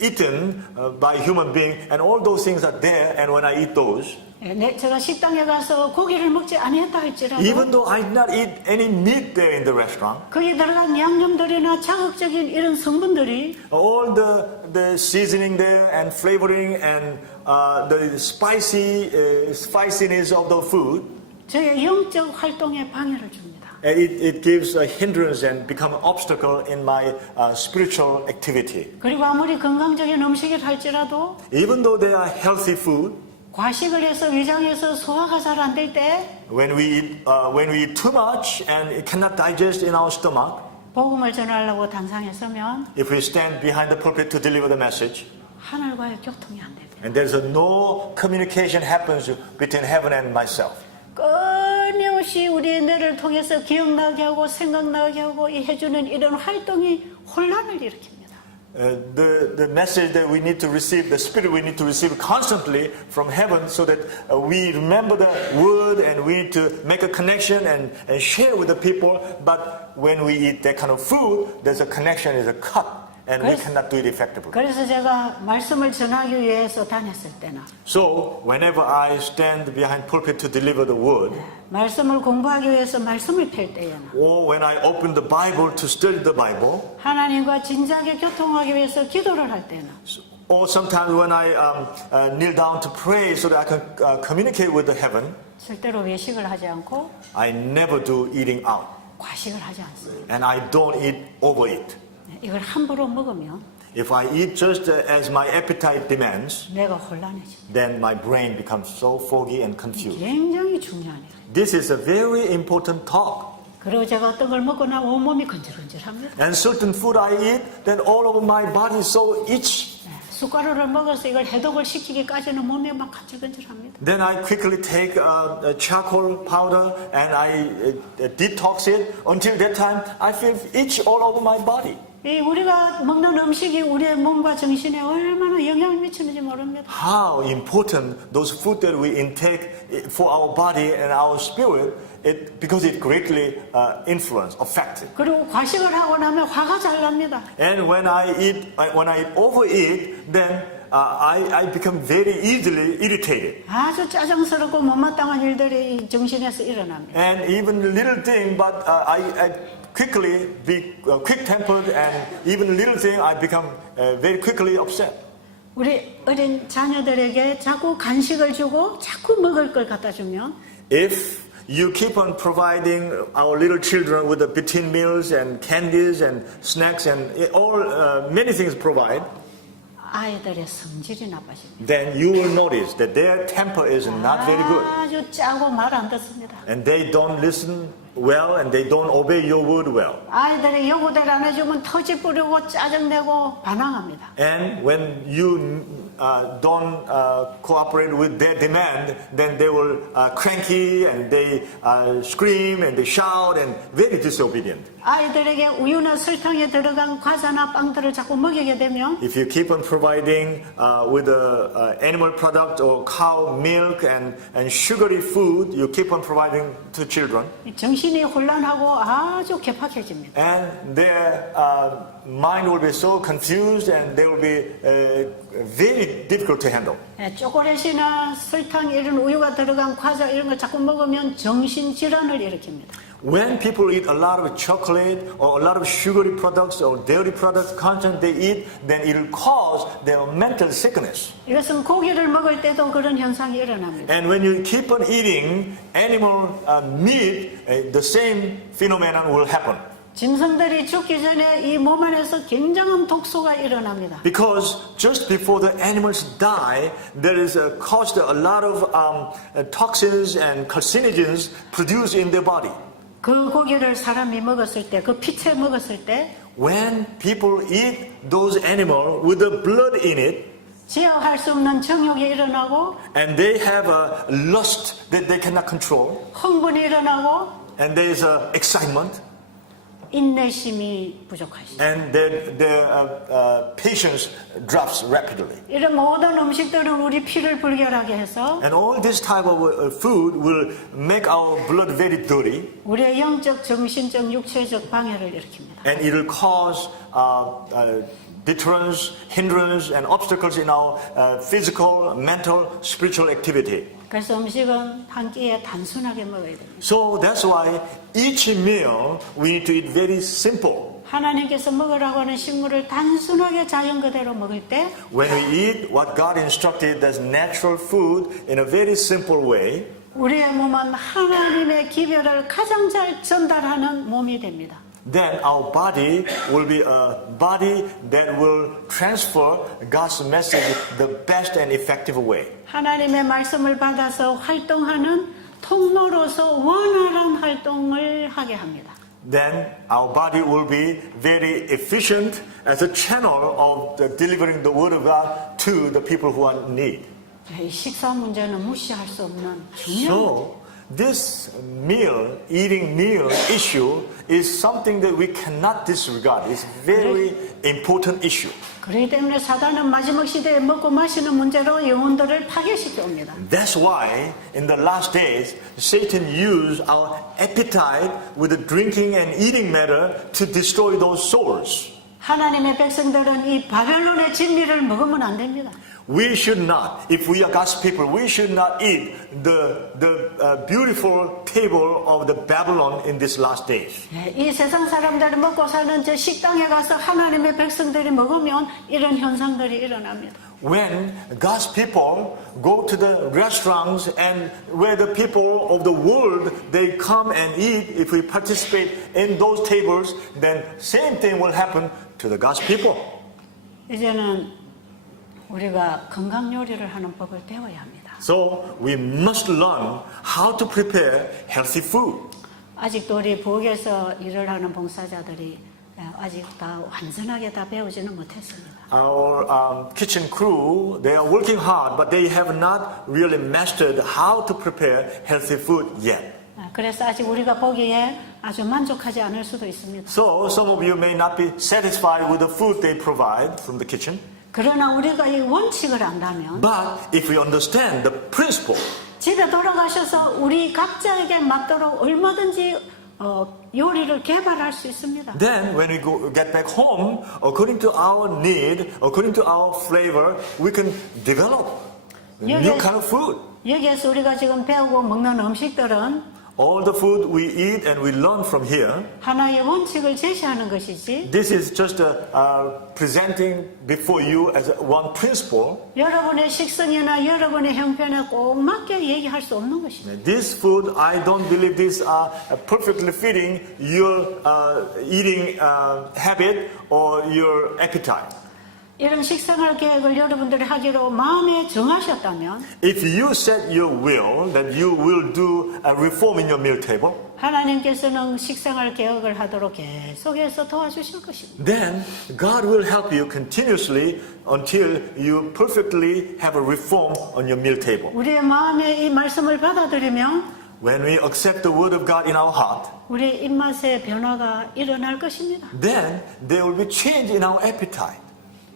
eaten by human being, and all those things are there. And when I eat those, 제가 식당에 가서 고기를 먹지 아니했다 할지라도 even though I did not eat any meat there in the restaurant, 거기에 들어간 양념들이나 자극적인 이런 성분들이 all the seasoning there and flavoring and the spiciness of the food, 저의 영적 활동에 방해를 줍니다. it gives a hindrance and become an obstacle in my spiritual activity. 그리고 아무리 건강적인 음식을 할지라도 Even though they are healthy food, 과식을 해서 위장에서 소화가 잘 안 될 때 when we eat too much and it cannot digest in our stomach, 복음을 전하려고 단상에 서면 if we stand behind the pulpit to deliver the message, 하늘과의 교통이 안 됩니다. and there's no communication happens between heaven and myself. 끊임없이 우리의 뇌를 통해서 기억나게 하고 생각나게 하고 해주는 이런 활동이 혼란을 일으킵니다. The message that we need to receive, the spirit we need to receive constantly from heaven, so that we remember the word and we need to make a connection and share with the people. But when we eat that kind of food, there's a connection, is a cut. And we cannot do it effectively. 그래서 제가 말씀을 전하기 위해서 다녔을 때나 So, whenever I stand behind pulpit to deliver the word, 말씀을 공부하기 위해서 말씀을 펼 때에나 or when I open the Bible to study the Bible, 하나님과 진작에 교통하기 위해서 기도를 할 때나 or sometimes when I kneel down to pray so that I can communicate with the heaven, 절대로 외식을 하지 않고 I never do eating out. 과식을 하지 않습니다. And I don't overeat. 이걸 함부로 먹으면 If I eat just as my appetite demands, 뇌가 혼란해집니다. then my brain becomes so foggy and confused. 굉장히 중요한 일. This is a very important talk. 그리고 제가 어떤 걸 먹거나 온몸이 건질건질합니다. And certain food I eat, then all over my body is so itchy. 숟가루를 먹어서 이걸 해독을 시키기까지는 몸이 막 간질간질합니다. Then I quickly take a charcoal powder and I detox it. Until that time, I feel itch all over my body. 이 우리가 먹는 음식이 우리의 몸과 정신에 얼마나 영향을 미치는지 모릅니다. How important those food that we intake for our body and our spirit, because it greatly affects it. 그리고 과식을 하고 나면 화가 잘 납니다. And when I overeat, then I become very easily irritated. 아주 짜증스럽고 못마땅한 일들이 이 정신에서 일어납니다. And even little thing, but I quickly be quick-tempered, and even little thing I become very quickly upset. 우리 어린 자녀들에게 자꾸 간식을 주고 자꾸 먹을 걸 갖다 주면 If you keep on providing our little children with the between meals and candies and snacks and all many things provide, 아이들의 성질이 나빠집니다. then you will notice that their temper is not very good, 아주 짜고 말 안 듣습니다. and they don't listen well and they don't obey your word well. 아이들이 요구대로 안 해주면 터지 뿌리고 짜증내고 반항합니다. And when you don't cooperate with their demand, then they will cranky and they scream and they shout and very disobedient. 아이들에게 우유나 설탕에 들어간 과자나 빵들을 자꾸 먹이게 되면 If you keep on providing with animal product or cow milk and sugary food, you keep on providing to children, 정신이 혼란하고 아주 개팍해집니다. and their mind will be so confused and they will be very difficult to handle. 초콜릿이나 설탕 이런 우유가 들어간 과자 이런 걸 자꾸 먹으면 정신질환을 일으킵니다. When people eat a lot of chocolate or a lot of sugary products or dairy products constantly they eat, then it will cause their mental sickness. 이것은 고기를 먹을 때도 그런 현상이 일어납니다. And when you keep on eating animal meat, the same phenomenon will happen. 짐승들이 죽기 전에 이 몸 안에서 굉장한 독소가 일어납니다. Because just before the animals die, there is caused a lot of toxins and carcinogens produced in their body. 그 고기를 사람이 먹었을 때, 그 피채 먹었을 때 When people eat those animals with the blood in it, 제어할 수 없는 정욕이 일어나고 and they have a lust that they cannot control, 흥분이 일어나고 and there is excitement, 인내심이 부족하시다. and their patience drops rapidly. 이런 모든 음식들은 우리 피를 불결하게 해서 And all this type of food will make our blood very dirty, 우리의 영적, 정신적, 육체적 방해를 일으킵니다. and it will cause deterrence, hindrance, and obstacles in our physical, mental, spiritual activity. 그래서 음식은 한 끼에 단순하게 먹어야 됩니다. So that's why each meal we need to eat very simple. 하나님께서 먹으라고 하는 식물을 단순하게 자연 그대로 먹을 때 When we eat what God instructed, that's natural food in a very simple way, 우리의 몸은 하나님의 기별을 가장 잘 전달하는 몸이 됩니다. then our body will be a body that will transfer God's message the best and effective way. 하나님의 말씀을 받아서 활동하는 통로로서 원활한 활동을 하게 합니다. Then our body will be very efficient as a channel of delivering the word of God to the people who are in need. 이 식사 문제는 무시할 수 없는 중요한 So this meal, eating meal issue is something that we cannot disregard. It's a very important issue. 그렇기 때문에 사단은 마지막 시대에 먹고 마시는 문제로 영혼들을 파괴시켜 옵니다. That's why in the last days, Satan used our appetite with the drinking and eating matter to destroy those souls. 하나님의 백성들은 이 바벨론의 진리를 먹으면 안 됩니다. We should not, if we are God's people, we should not eat the beautiful table of the Babylon in these last days. 이 세상 사람들이 먹고 사는 저 식당에 가서 하나님의 백성들이 먹으면 이런 현상들이 일어납니다. When God's people go to the restaurants and where the people of the world, they come and eat, if we participate in those tables, then same thing will happen to the God's people. 이제는 우리가 건강 요리를 하는 법을 배워야 합니다. So we must learn how to prepare healthy food. 아직도 우리 부엌에서 일을 하는 봉사자들이 아직 다 완전하게 다 배우지는 못했습니다. Our kitchen crew, they are working hard, but they have not really mastered how to prepare healthy food yet. 그래서 아직 우리가 보기에 아주 만족하지 않을 수도 있습니다. So some of you may not be satisfied with the food they provide from the kitchen. 그러나 우리가 이 원칙을 안다면 But if we understand the principle, 집에 돌아가셔서 우리 각자에게 맞도록 얼마든지 요리를 개발할 수 있습니다. then when we get back home, according to our need, according to our flavor, we can develop new kind of food. 여기에서 우리가 지금 배우고 먹는 음식들은 All the food we eat and we learn from here, 하나의 원칙을 제시하는 것이지 this is just presenting before you as one principle. 여러분의 식성이나 여러분의 형편에 꼭 맞게 얘기할 수 없는 것입니다. This food, I don't believe these are perfectly fitting your eating habit or your appetite. 이런 식생활 계획을 여러분들이 하기로 마음에 정하셨다면 If you set your will that you will do a reform in your meal table, 하나님께서는 식생활 계획을 하도록 계속해서 도와주실 것입니다. then God will help you continuously until you perfectly have a reform on your meal table. 우리의 마음에 이 말씀을 받아들이면 When we accept the word of God in our heart, 우리 입맛의 변화가 일어날 것입니다. then there will be change in our appetite.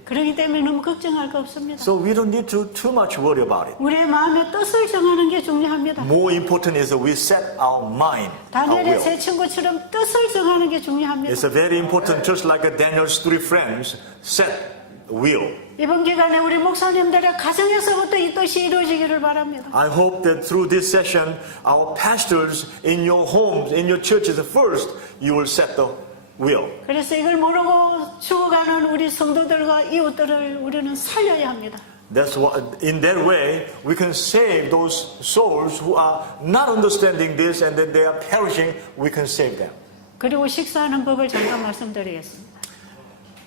그렇기 때문에 너무 걱정할 거 없습니다. So we don't need to too much worry about it. 우리의 마음의 뜻을 정하는 게 중요합니다. More important is that we set our mind, our 다니엘의 will. 세 친구처럼 뜻을 정하는 게 중요합니다. It's a very important, just like Daniel's three friends set will. 이번 기간에 우리 목사님들의 가정에서부터 이 뜻이 이루어지기를 바랍니다. I hope that through this session, our pastors in your homes, in your churches, first, you will set the will. 그래서 이걸 모르고 죽어가는 우리 성도들과 이웃들을 우리는 살려야 합니다. That's what, in that way, we can save those souls who are not understanding this and that they are perishing. We can save them. 그리고 식사하는 법을 잠깐 말씀드리겠습니다.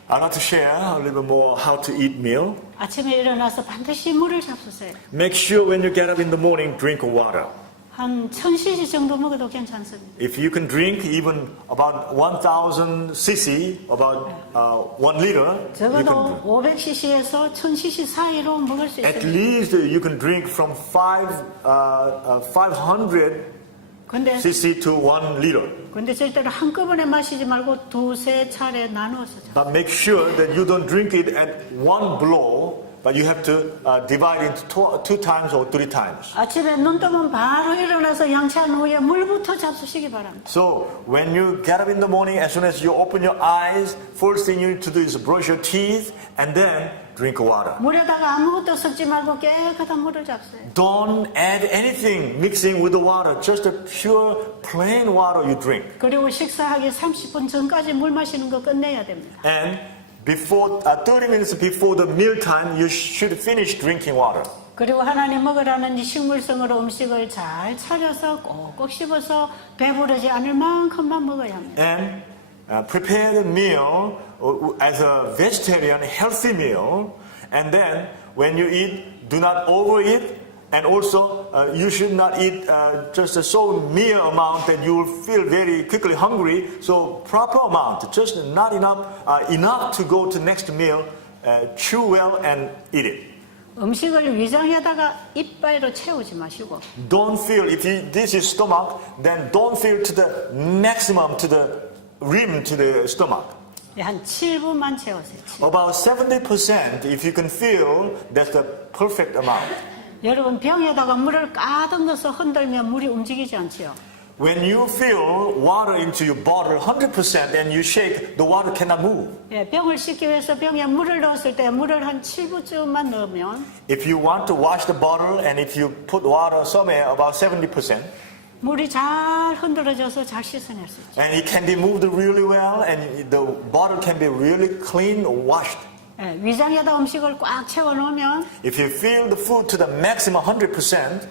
I'd like to share a little bit more how to eat meal. 아침에 일어나서 반드시 물을 잡수세요. Make sure when you get up in the morning, drink water. 한 1000cc 정도 먹어도 괜찮습니다. If you can drink even about 1000 cc, about 1 liter, you can 적어도 drink. 500cc에서 1000cc 사이로 먹을 수 At 있습니다. least you can drink from 500 근데, cc to 1 liter. 근데 절대로 한꺼번에 마시지 말고 두세 차례 나누어서. But make sure that you don't drink it at one blow, but you have to divide it into two times or three times. 아침에 눈 뜨면 바로 일어나서 양치한 후에 물부터 잡수시기 바랍니다. So when you get up in the morning, as soon as you open your eyes, first thing you need to do is brush your teeth and then drink water. 물에다가 아무것도 섞지 말고 깨끗한 물을 잡수요. Don't add anything mixing with the water, just the pure plain water you drink. 그리고 식사하기 30분 전까지 물 마시는 거 끝내야 됩니다. And before 30 minutes before the meal time, you should finish drinking water. 그리고 하나님 먹으라는 이 식물성으로 음식을 잘 차려서 꼭꼭 씹어서 배부르지 않을 만큼만 먹어야 합니다. And prepare the meal as a vegetarian healthy meal. And then when you eat, do not overeat. And also, you should not eat just a so mere amount that you will feel very quickly hungry. So proper amount, just not enough to go to next meal. Chew well and eat it. 음식을 위장에다가 이빨로 채우지 마시고 Don't fill, if this is stomach, then don't fill to the maximum, to the rim, to the stomach. 한 7분만 채우세요. 7분. About 70%, if you can fill, that's the perfect amount. 여러분 병에다가 물을 가득 넣어서 흔들면 물이 움직이지 않지요. When you fill water into your bottle 100% and you shake, the water cannot move. 예, 병을 씻기 위해서 병에 물을 넣었을 때 물을 한 7분쯤만 넣으면 If you want to wash the bottle and if you put water somewhere about 70%, 물이 잘 흔들어져서 잘 씻어낼 수 있죠. and it can be moved really well and the bottle can be really clean, washed. 예, 위장에다 음식을 꽉 채워 놓으면 If you fill the food to the maximum 100%,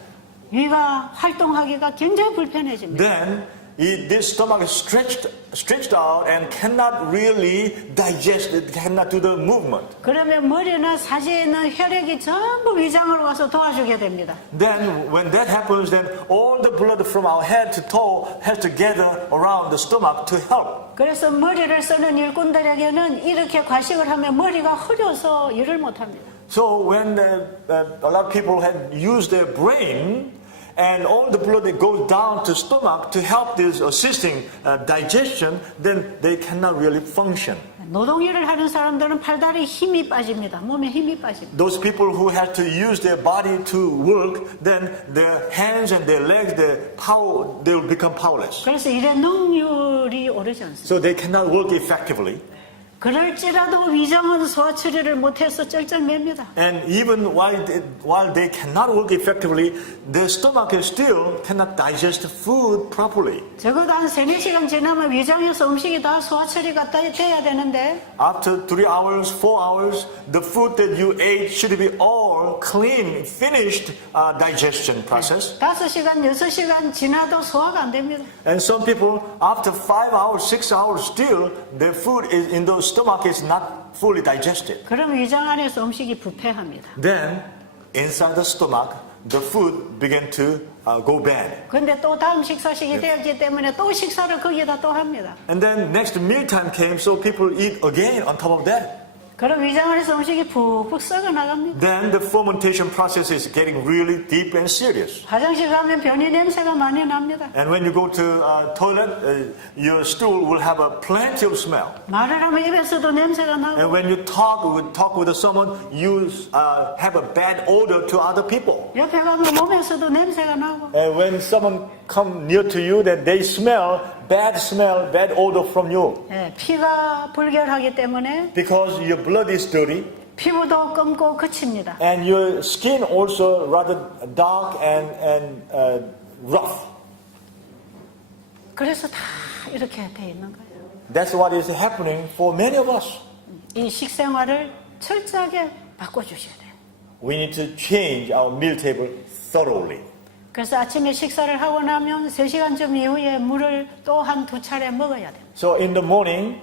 위가 활동하기가 굉장히 불편해집니다. then this stomach is stretched out and cannot really digest, it cannot do the movement. 그러면 머리나 사지에 있는 혈액이 전부 위장으로 와서 도와주게 됩니다. Then when that happens, then all the blood from our head to toe has to gather around the stomach to help. 그래서 머리를 쓰는 일꾼들에게는 이렇게 과식을 하면 머리가 흐려서 일을 못합니다. So when a lot of people had used their brain and all the blood that goes down to stomach to help this assisting digestion, then they cannot really function. 노동일을 하는 사람들은 팔다리 힘이 빠집니다. 몸에 힘이 빠집니다. Those people who have to use their body to work, then their hands and their legs, they will become powerless. 그래서 일의 능률이 오르지 않습니다. So they cannot work effectively. 그럴지라도 위장은 소화 처리를 못해서 쩔쩔맵니다. And even while they cannot work effectively, their stomach still cannot digest food properly. 적어도 한 3-4시간 지나면 위장에서 음식이 다 소화 처리가 돼야 되는데 After 3 hours, 4 hours, the food that you ate should be all clean, finished digestion process. 5시간, 6시간 지나도 소화가 안 됩니다. And some people, after 5 hours, 6 hours, still their food is in the stomach is not fully digested. 그럼 위장 안에서 음식이 부패합니다. Then, inside the stomach, the food begin to go bad. 근데 또 다음 식사식이 되었기 때문에 또 식사를 거기다 또 합니다. And then next mealtime came, so people eat again on top of that. 그럼 위장 안에서 음식이 푹푹 썩어 나갑니다. Then the fermentation process is getting really deep and serious. 화장실 가면 변이 냄새가 많이 납니다. And when you go to toilet, your stool will have a plenty of smell. 말을 하면 입에서도 냄새가 나고 And when you talk with someone, you have a bad odor to other people. 옆에 가면 몸에서도 냄새가 나고 And when someone come near to you, then they smell, bad odor from you. 예, 피가 불결하기 때문에 Because your blood is dirty, 피부도 검고 거칩니다. and your skin also rather dark and rough. 그래서 다 이렇게 돼 있는 거예요. That's what is happening for many of us. 이 식생활을 철저하게 바꿔주셔야 돼요. We need to change our meal table thoroughly. 그래서 아침에 식사를 하고 나면 3시간쯤 이후에 물을 또 한 2차례 먹어야 돼요. So in the morning,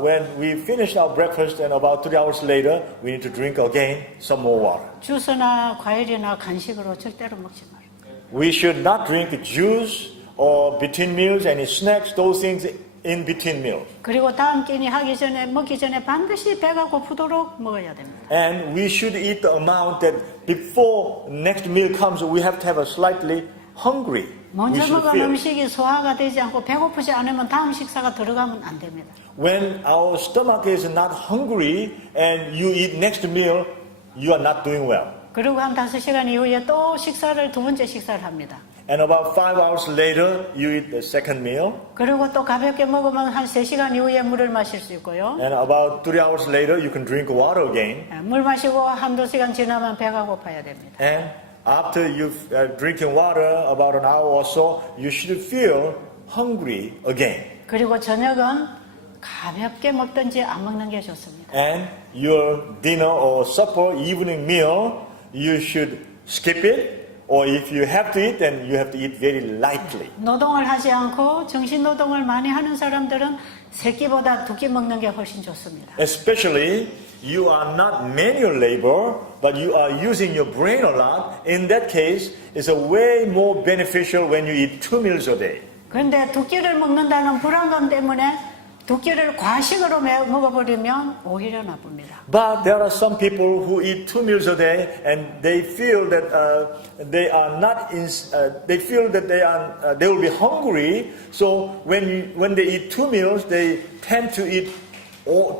when we finish our breakfast and about 3 hours later, we need to drink again some more water. 주스나 과일이나 간식으로 절대로 먹지 말아요. We should not drink juice or between meals, any snacks, those things in between meals. 그리고 다음 끼니 먹기 전에 반드시 배가 고프도록 먹어야 됩니다. And we should eat the amount that before next meal comes, we have to have a slightly hungry. We 먼저 should 먹은 feel. 음식이 소화가 되지 않고 배고프지 않으면 다음 식사가 들어가면 안 됩니다. When our stomach is not hungry and you eat next meal, you are not doing well. 그리고 한 5시간 이후에 또 식사를 두 번째 식사를 합니다. And about 5 hours later, you eat the second meal. 그리고 또 가볍게 먹으면 한 3시간 이후에 물을 마실 수 있고요. And about 3 hours later, you can drink water again. 물 마시고 한두 시간 지나면 배가 고파야 됩니다. And after you've drinking water, about an hour or so, you should feel hungry again. 그리고 저녁은 가볍게 먹든지 안 먹는 게 좋습니다. And your dinner or supper, evening meal, you should skip it. Or if you have to eat, then you have to eat very lightly. 노동을 하지 않고 정신 노동을 많이 하는 사람들은 세 끼보다 두 끼 먹는 게 훨씬 좋습니다. Especially, you are not manual labor, but you are using your brain a lot. In that case, it's a way more beneficial when you eat 2 meals a day. 그런데 두 끼를 먹는다는 불안감 때문에 두 끼를 과식으로 먹어버리면 오히려 나쁩니다. But there are some people who eat 2 meals a day, and they feel that they are not. They feel that they will be hungry. So when they eat 2 meals, they tend to eat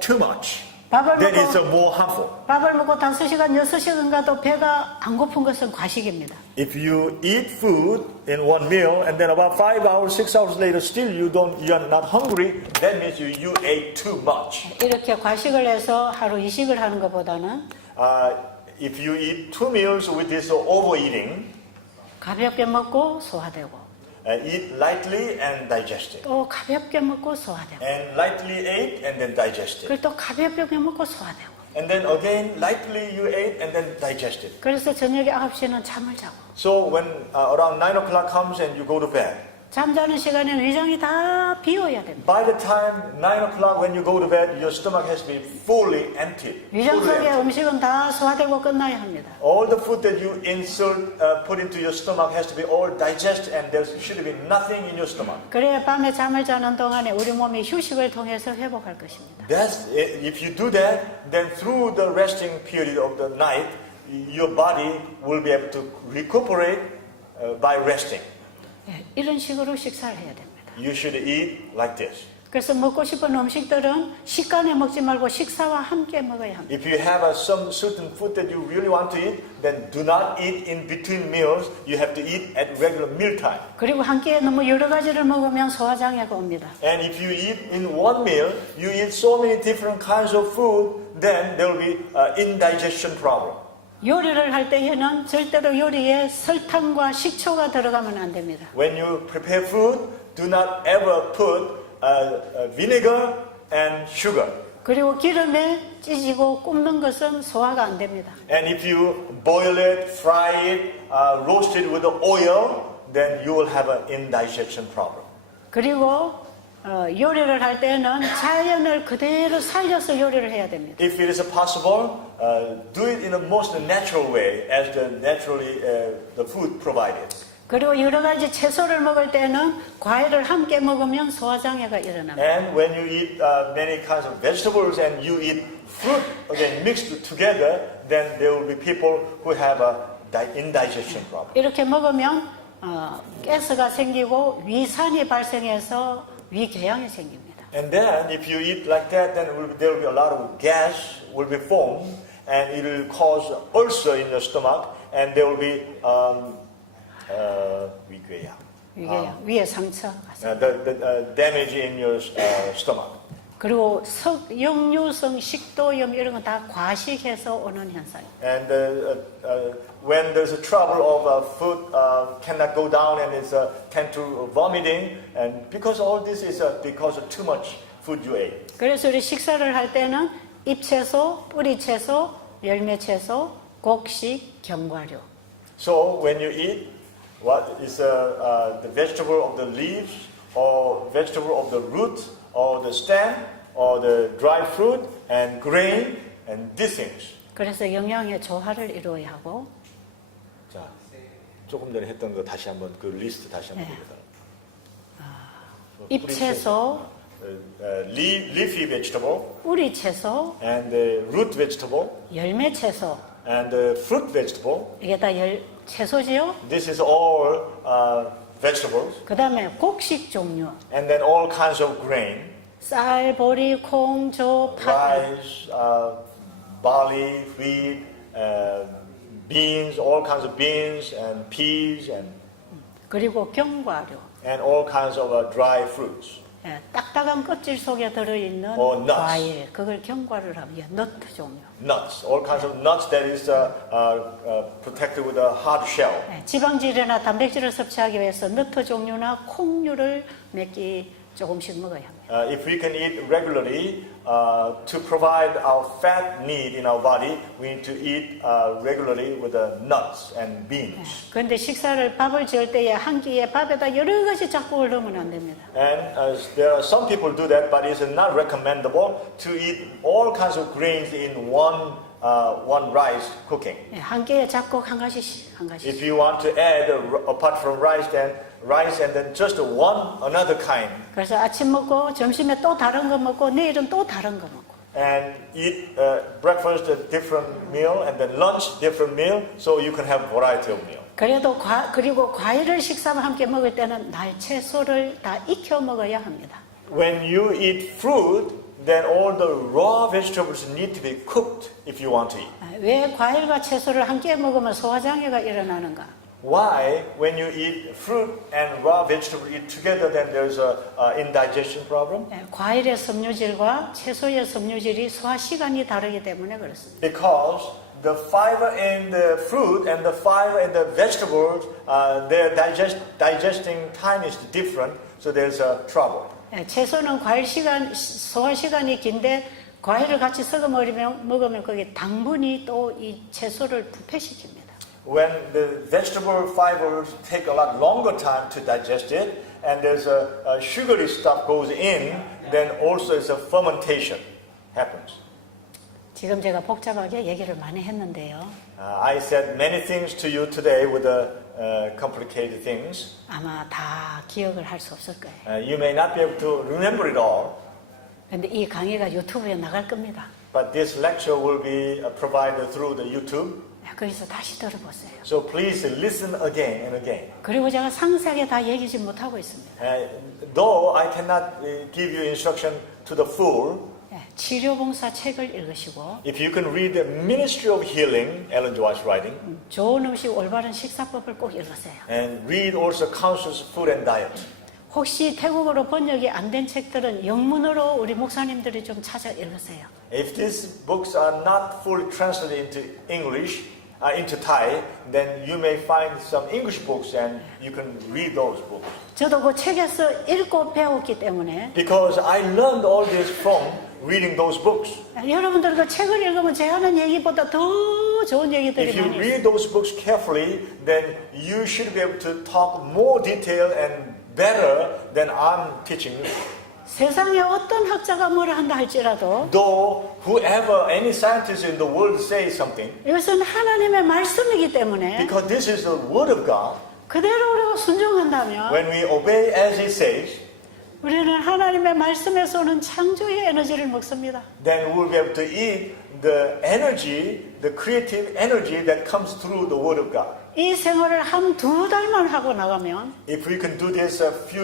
too much. 밥을 Then it's 먹고, more harmful. 밥을 먹고 5시간, 6시간 가도 배가 안 고픈 것은 과식입니다. If you eat food in one meal and then about 5 hours, 6 hours later, still you are not hungry, that means you ate too much. 이렇게 과식을 해서 하루 이식을 하는 것보다는 If you eat 2 meals with this overeating, 가볍게 먹고 소화되고 eat lightly and digest it. 또 가볍게 먹고 소화되고 And lightly ate and then digest it. 그리고 또 가볍게 먹고 소화되고 And then again, lightly you ate and then digest it. 그래서 저녁에 9시는 잠을 자고 So when around 9 o'clock comes and you go to bed, 잠자는 시간에는 위장이 다 비워야 됩니다. by the time 9 o'clock when you go to bed, your stomach has been fully emptied. 위장 Fully 속의 emptied. 음식은 다 소화되고 끝나야 합니다. All the food that you insert, put into your stomach has to be all digested, and there should be nothing in your stomach. 그래야 밤에 잠을 자는 동안에 우리 몸이 휴식을 통해서 회복할 것입니다. If you do that, then through the resting period of the night, your body will be able to recuperate by resting. 예, 이런 식으로 식사를 해야 됩니다. You should eat like this. 그래서 먹고 싶은 음식들은 식간에 먹지 말고 식사와 함께 먹어야 합니다. If you have some certain food that you really want to eat, then do not eat in between meals. You have to eat at regular meal time. 그리고 한 끼에 너무 여러 가지를 먹으면 소화장애가 옵니다. And if you eat in one meal, you eat so many different kinds of food, then there will be indigestion problem. 요리를 할 때에는 절대로 요리에 설탕과 식초가 들어가면 안 됩니다. When you prepare food, do not ever put vinegar and sugar. 그리고 기름에 찌지고 굽는 것은 소화가 안 됩니다. And if you boil it, fry it, roast it with the oil, then you will have an indigestion problem. 그리고 요리를 할 때는 자연을 그대로 살려서 요리를 해야 됩니다. If it is possible, do it in the most natural way, as the food provided. 그리고 여러 가지 채소를 먹을 때는 과일을 함께 먹으면 소화장애가 일어납니다. And when you eat many kinds of vegetables and you eat fruit again mixed together, then there will be people who have a indigestion problem. 이렇게 먹으면 가스가 생기고 위산이 발생해서 위궤양이 생깁니다. And then if you eat like that, then there will be a lot of gas will be formed, and it will cause ulcer in your stomach, and there will be 위궤양, 위에 상처. the damage in your stomach. 그리고 역류성 식도염 이런 건 다 과식해서 오는 현상입니다. And when there's a trouble of food cannot go down and it's tend to vomiting, and because all this is because of too much food you ate. 그래서 우리 식사를 할 때는 잎채소, 뿌리채소, 열매채소, 곡식, 견과류. So when you eat, what is the vegetable of the leaves, or vegetable of the root, or the stem, or the dry fruit, and grain, and these things. 그래서 영양의 조화를 이루어야 하고. 자, 조금 전에 했던 거 다시 한번 그 리스트 다시 한번 봅니다. 잎채소, leafy vegetable, 뿌리채소, and the root vegetable, 열매채소. and the fruit vegetable. 이게 다 채소지요. This is all vegetables. 그 다음에 곡식 종류. And then all kinds of grain. 쌀, 보리, 콩, 조, 팥. Rice, barley, wheat, beans, all kinds of beans and peas 그리고 견과류. and all kinds of dry fruits. 예, 딱딱한 껍질 속에 들어있는 nuts. 과일. 그걸 견과류라고 해요. 너트 종류. Nuts, all kinds of nuts that is protected with a hard shell. 예, 지방질이나 단백질을 섭취하기 위해서 너트 종류나 콩류를 몇 끼 조금씩 먹어야 합니다. If we can eat regularly to provide our fat need in our body, we need to eat regularly with the nuts and beans. 그런데 식사를 밥을 지을 때에 한 끼에 밥에다 여러 가지 작곡을 넣으면 안 됩니다. And there are some people do that, but it's not recommendable to eat all kinds of grains in one rice cooking. 예, 한 끼에 작곡 한 가지씩 한 가지씩. If you want to add apart from rice, then rice and then just another kind. 그래서 아침 먹고 점심에 또 다른 거 먹고 내일은 또 다른 거 먹고. And eat breakfast a different meal and then lunch different meal, so you can have variety of meal. 그리고 과일을 식사와 함께 먹을 때는 날 채소를 다 익혀 먹어야 합니다. When you eat fruit, then all the raw vegetables need to be cooked if you want to eat. 왜 과일과 채소를 함께 먹으면 소화장애가 일어나는가? Why, when you eat fruit and raw vegetable eat together, then there's a indigestion problem? 예, 과일의 섬유질과 채소의 섬유질이 소화 시간이 다르기 때문에 그렇습니다. Because the fiber in the fruit and the fiber in the vegetables, their digesting time is different, so there's a trouble. 예, 채소는 소화 시간이 긴데 과일을 같이 섞어 먹으면 거기 당분이 또 이 채소를 부패시킵니다. When the vegetable fibers take a lot longer time to digest it, and there's a sugary stuff goes in, then also it's a fermentation happens. 지금 제가 복잡하게 얘기를 많이 했는데요. I said many things to you today with the complicated things. 아마 다 기억을 할 수 없을 거예요. You may not be able to remember it all, 근데 이 강의가 유튜브에 나갈 겁니다. but this lecture will be provided through the YouTube. 거기서 다시 들어보세요. So please listen again and again. 그리고 제가 상세하게 다 얘기지 못하고 있습니다. Though I cannot give you instruction to the full, 치료봉사 책을 읽으시고 if you can read the Ministry of Healing, Ellen G. White's writing, 좋은 음식, 올바른 식사법을 꼭 읽으세요. and read also Counsels Food and Diet. 혹시 태국어로 번역이 안 된 책들은 영문으로 우리 목사님들이 좀 찾아 읽으세요. If these books are not fully translated into English, into Thai, then you may find some English books and you can read those books. 저도 그 책에서 읽고 배웠기 때문에 Because I learned all this from reading those books. 여러분들 그 책을 읽으면 제가 하는 얘기보다 더 좋은 얘기들이 If you 많이 있어요. read those books carefully, then you should be able to talk more detail and better than I'm teaching you. 세상에 어떤 학자가 뭐라 한다 할지라도 Though whoever, any scientist in the world says something, 이것은 하나님의 말씀이기 때문에 because this is the word of God, 그대로 우리가 순종한다면 when we obey as He says, 우리는 하나님의 말씀에서 오는 창조의 에너지를 먹습니다. then we'll be able to eat the energy, the creative energy that comes through the word of God. 이 생활을 한 2달만 하고 나가면 If we can do this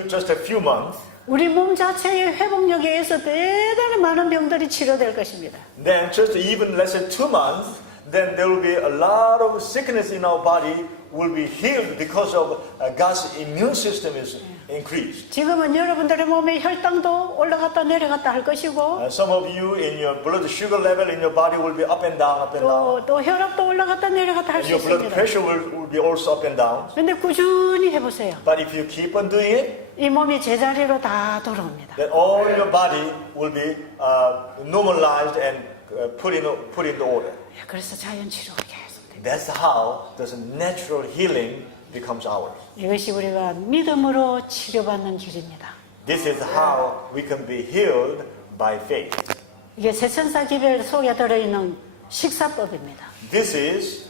just a few months, 우리 몸 자체의 회복력에 의해서 대단히 많은 병들이 치료될 것입니다. then just even less than 2 months, then there will be a lot of sickness in our body will be healed because of God's immune system is increased. 지금은 여러분들의 몸에 혈당도 올라갔다 내려갔다 할 것이고 Some of you in your blood sugar level in your body will be up and down, up and down. 또 혈압도 올라갔다 내려갔다 할 수 Your blood 있습니다. pressure will be also up and down. 그런데 꾸준히 해보세요. But if you keep on doing it, 이 몸이 제자리로 다 돌아옵니다. then all your body will be normalized and put in the order. 그래서 자연 치료가 계속 됩니다. That's how the natural healing becomes ours. 이것이 우리가 믿음으로 치료받는 길입니다. This is how we can be healed by faith. 이게 세천사 기별 속에 들어있는 식사법입니다. This is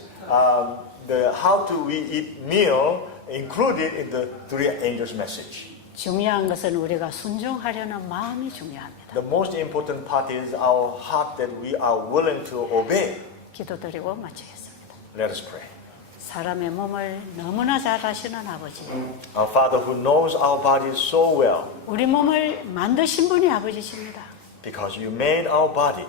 the how to we eat meal included in the three angels' message. 중요한 것은 우리가 순종하려는 마음이 중요합니다. The most important part is our heart that we are willing to obey. 기도드리고 마치겠습니다. Let us pray. 사람의 몸을 너무나 잘 아시는 아버지. Our Father who knows our bodies so well 우리 몸을 만드신 분이 아버지십니다. because you made our body.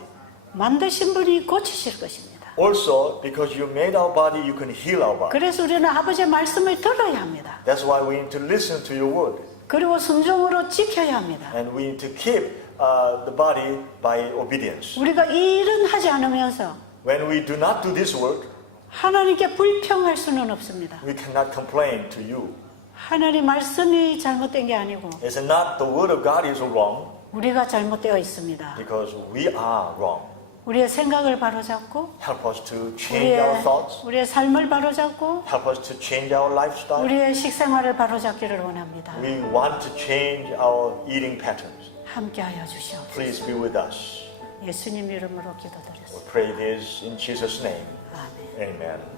만드신 분이 고치실 것입니다. Also, because you made our body, you can heal our body. 그래서 우리는 아버지의 말씀을 들어야 합니다. That's why we need to listen to your word. 그리고 순종으로 지켜야 합니다. And we need to keep the body by obedience. 우리가 이 일은 하지 않으면서 When we do not do this work, 하나님께 불평할 수는 없습니다. we cannot complain to you. 하나님 말씀이 잘못된 게 아니고 It's not the word of God is wrong 우리가 잘못되어 있습니다. because we are wrong. 우리의 생각을 바로잡고 Help us to change our thoughts. 우리의 삶을 바로잡고 Help us to change our lifestyle. 우리의 식생활을 바로잡기를 원합니다. We want to change our eating patterns. 함께하여 주시옵소서. Please be with us. 예수님 이름으로 기도드렸습니다. We pray this in Jesus' name. 아멘. Amen.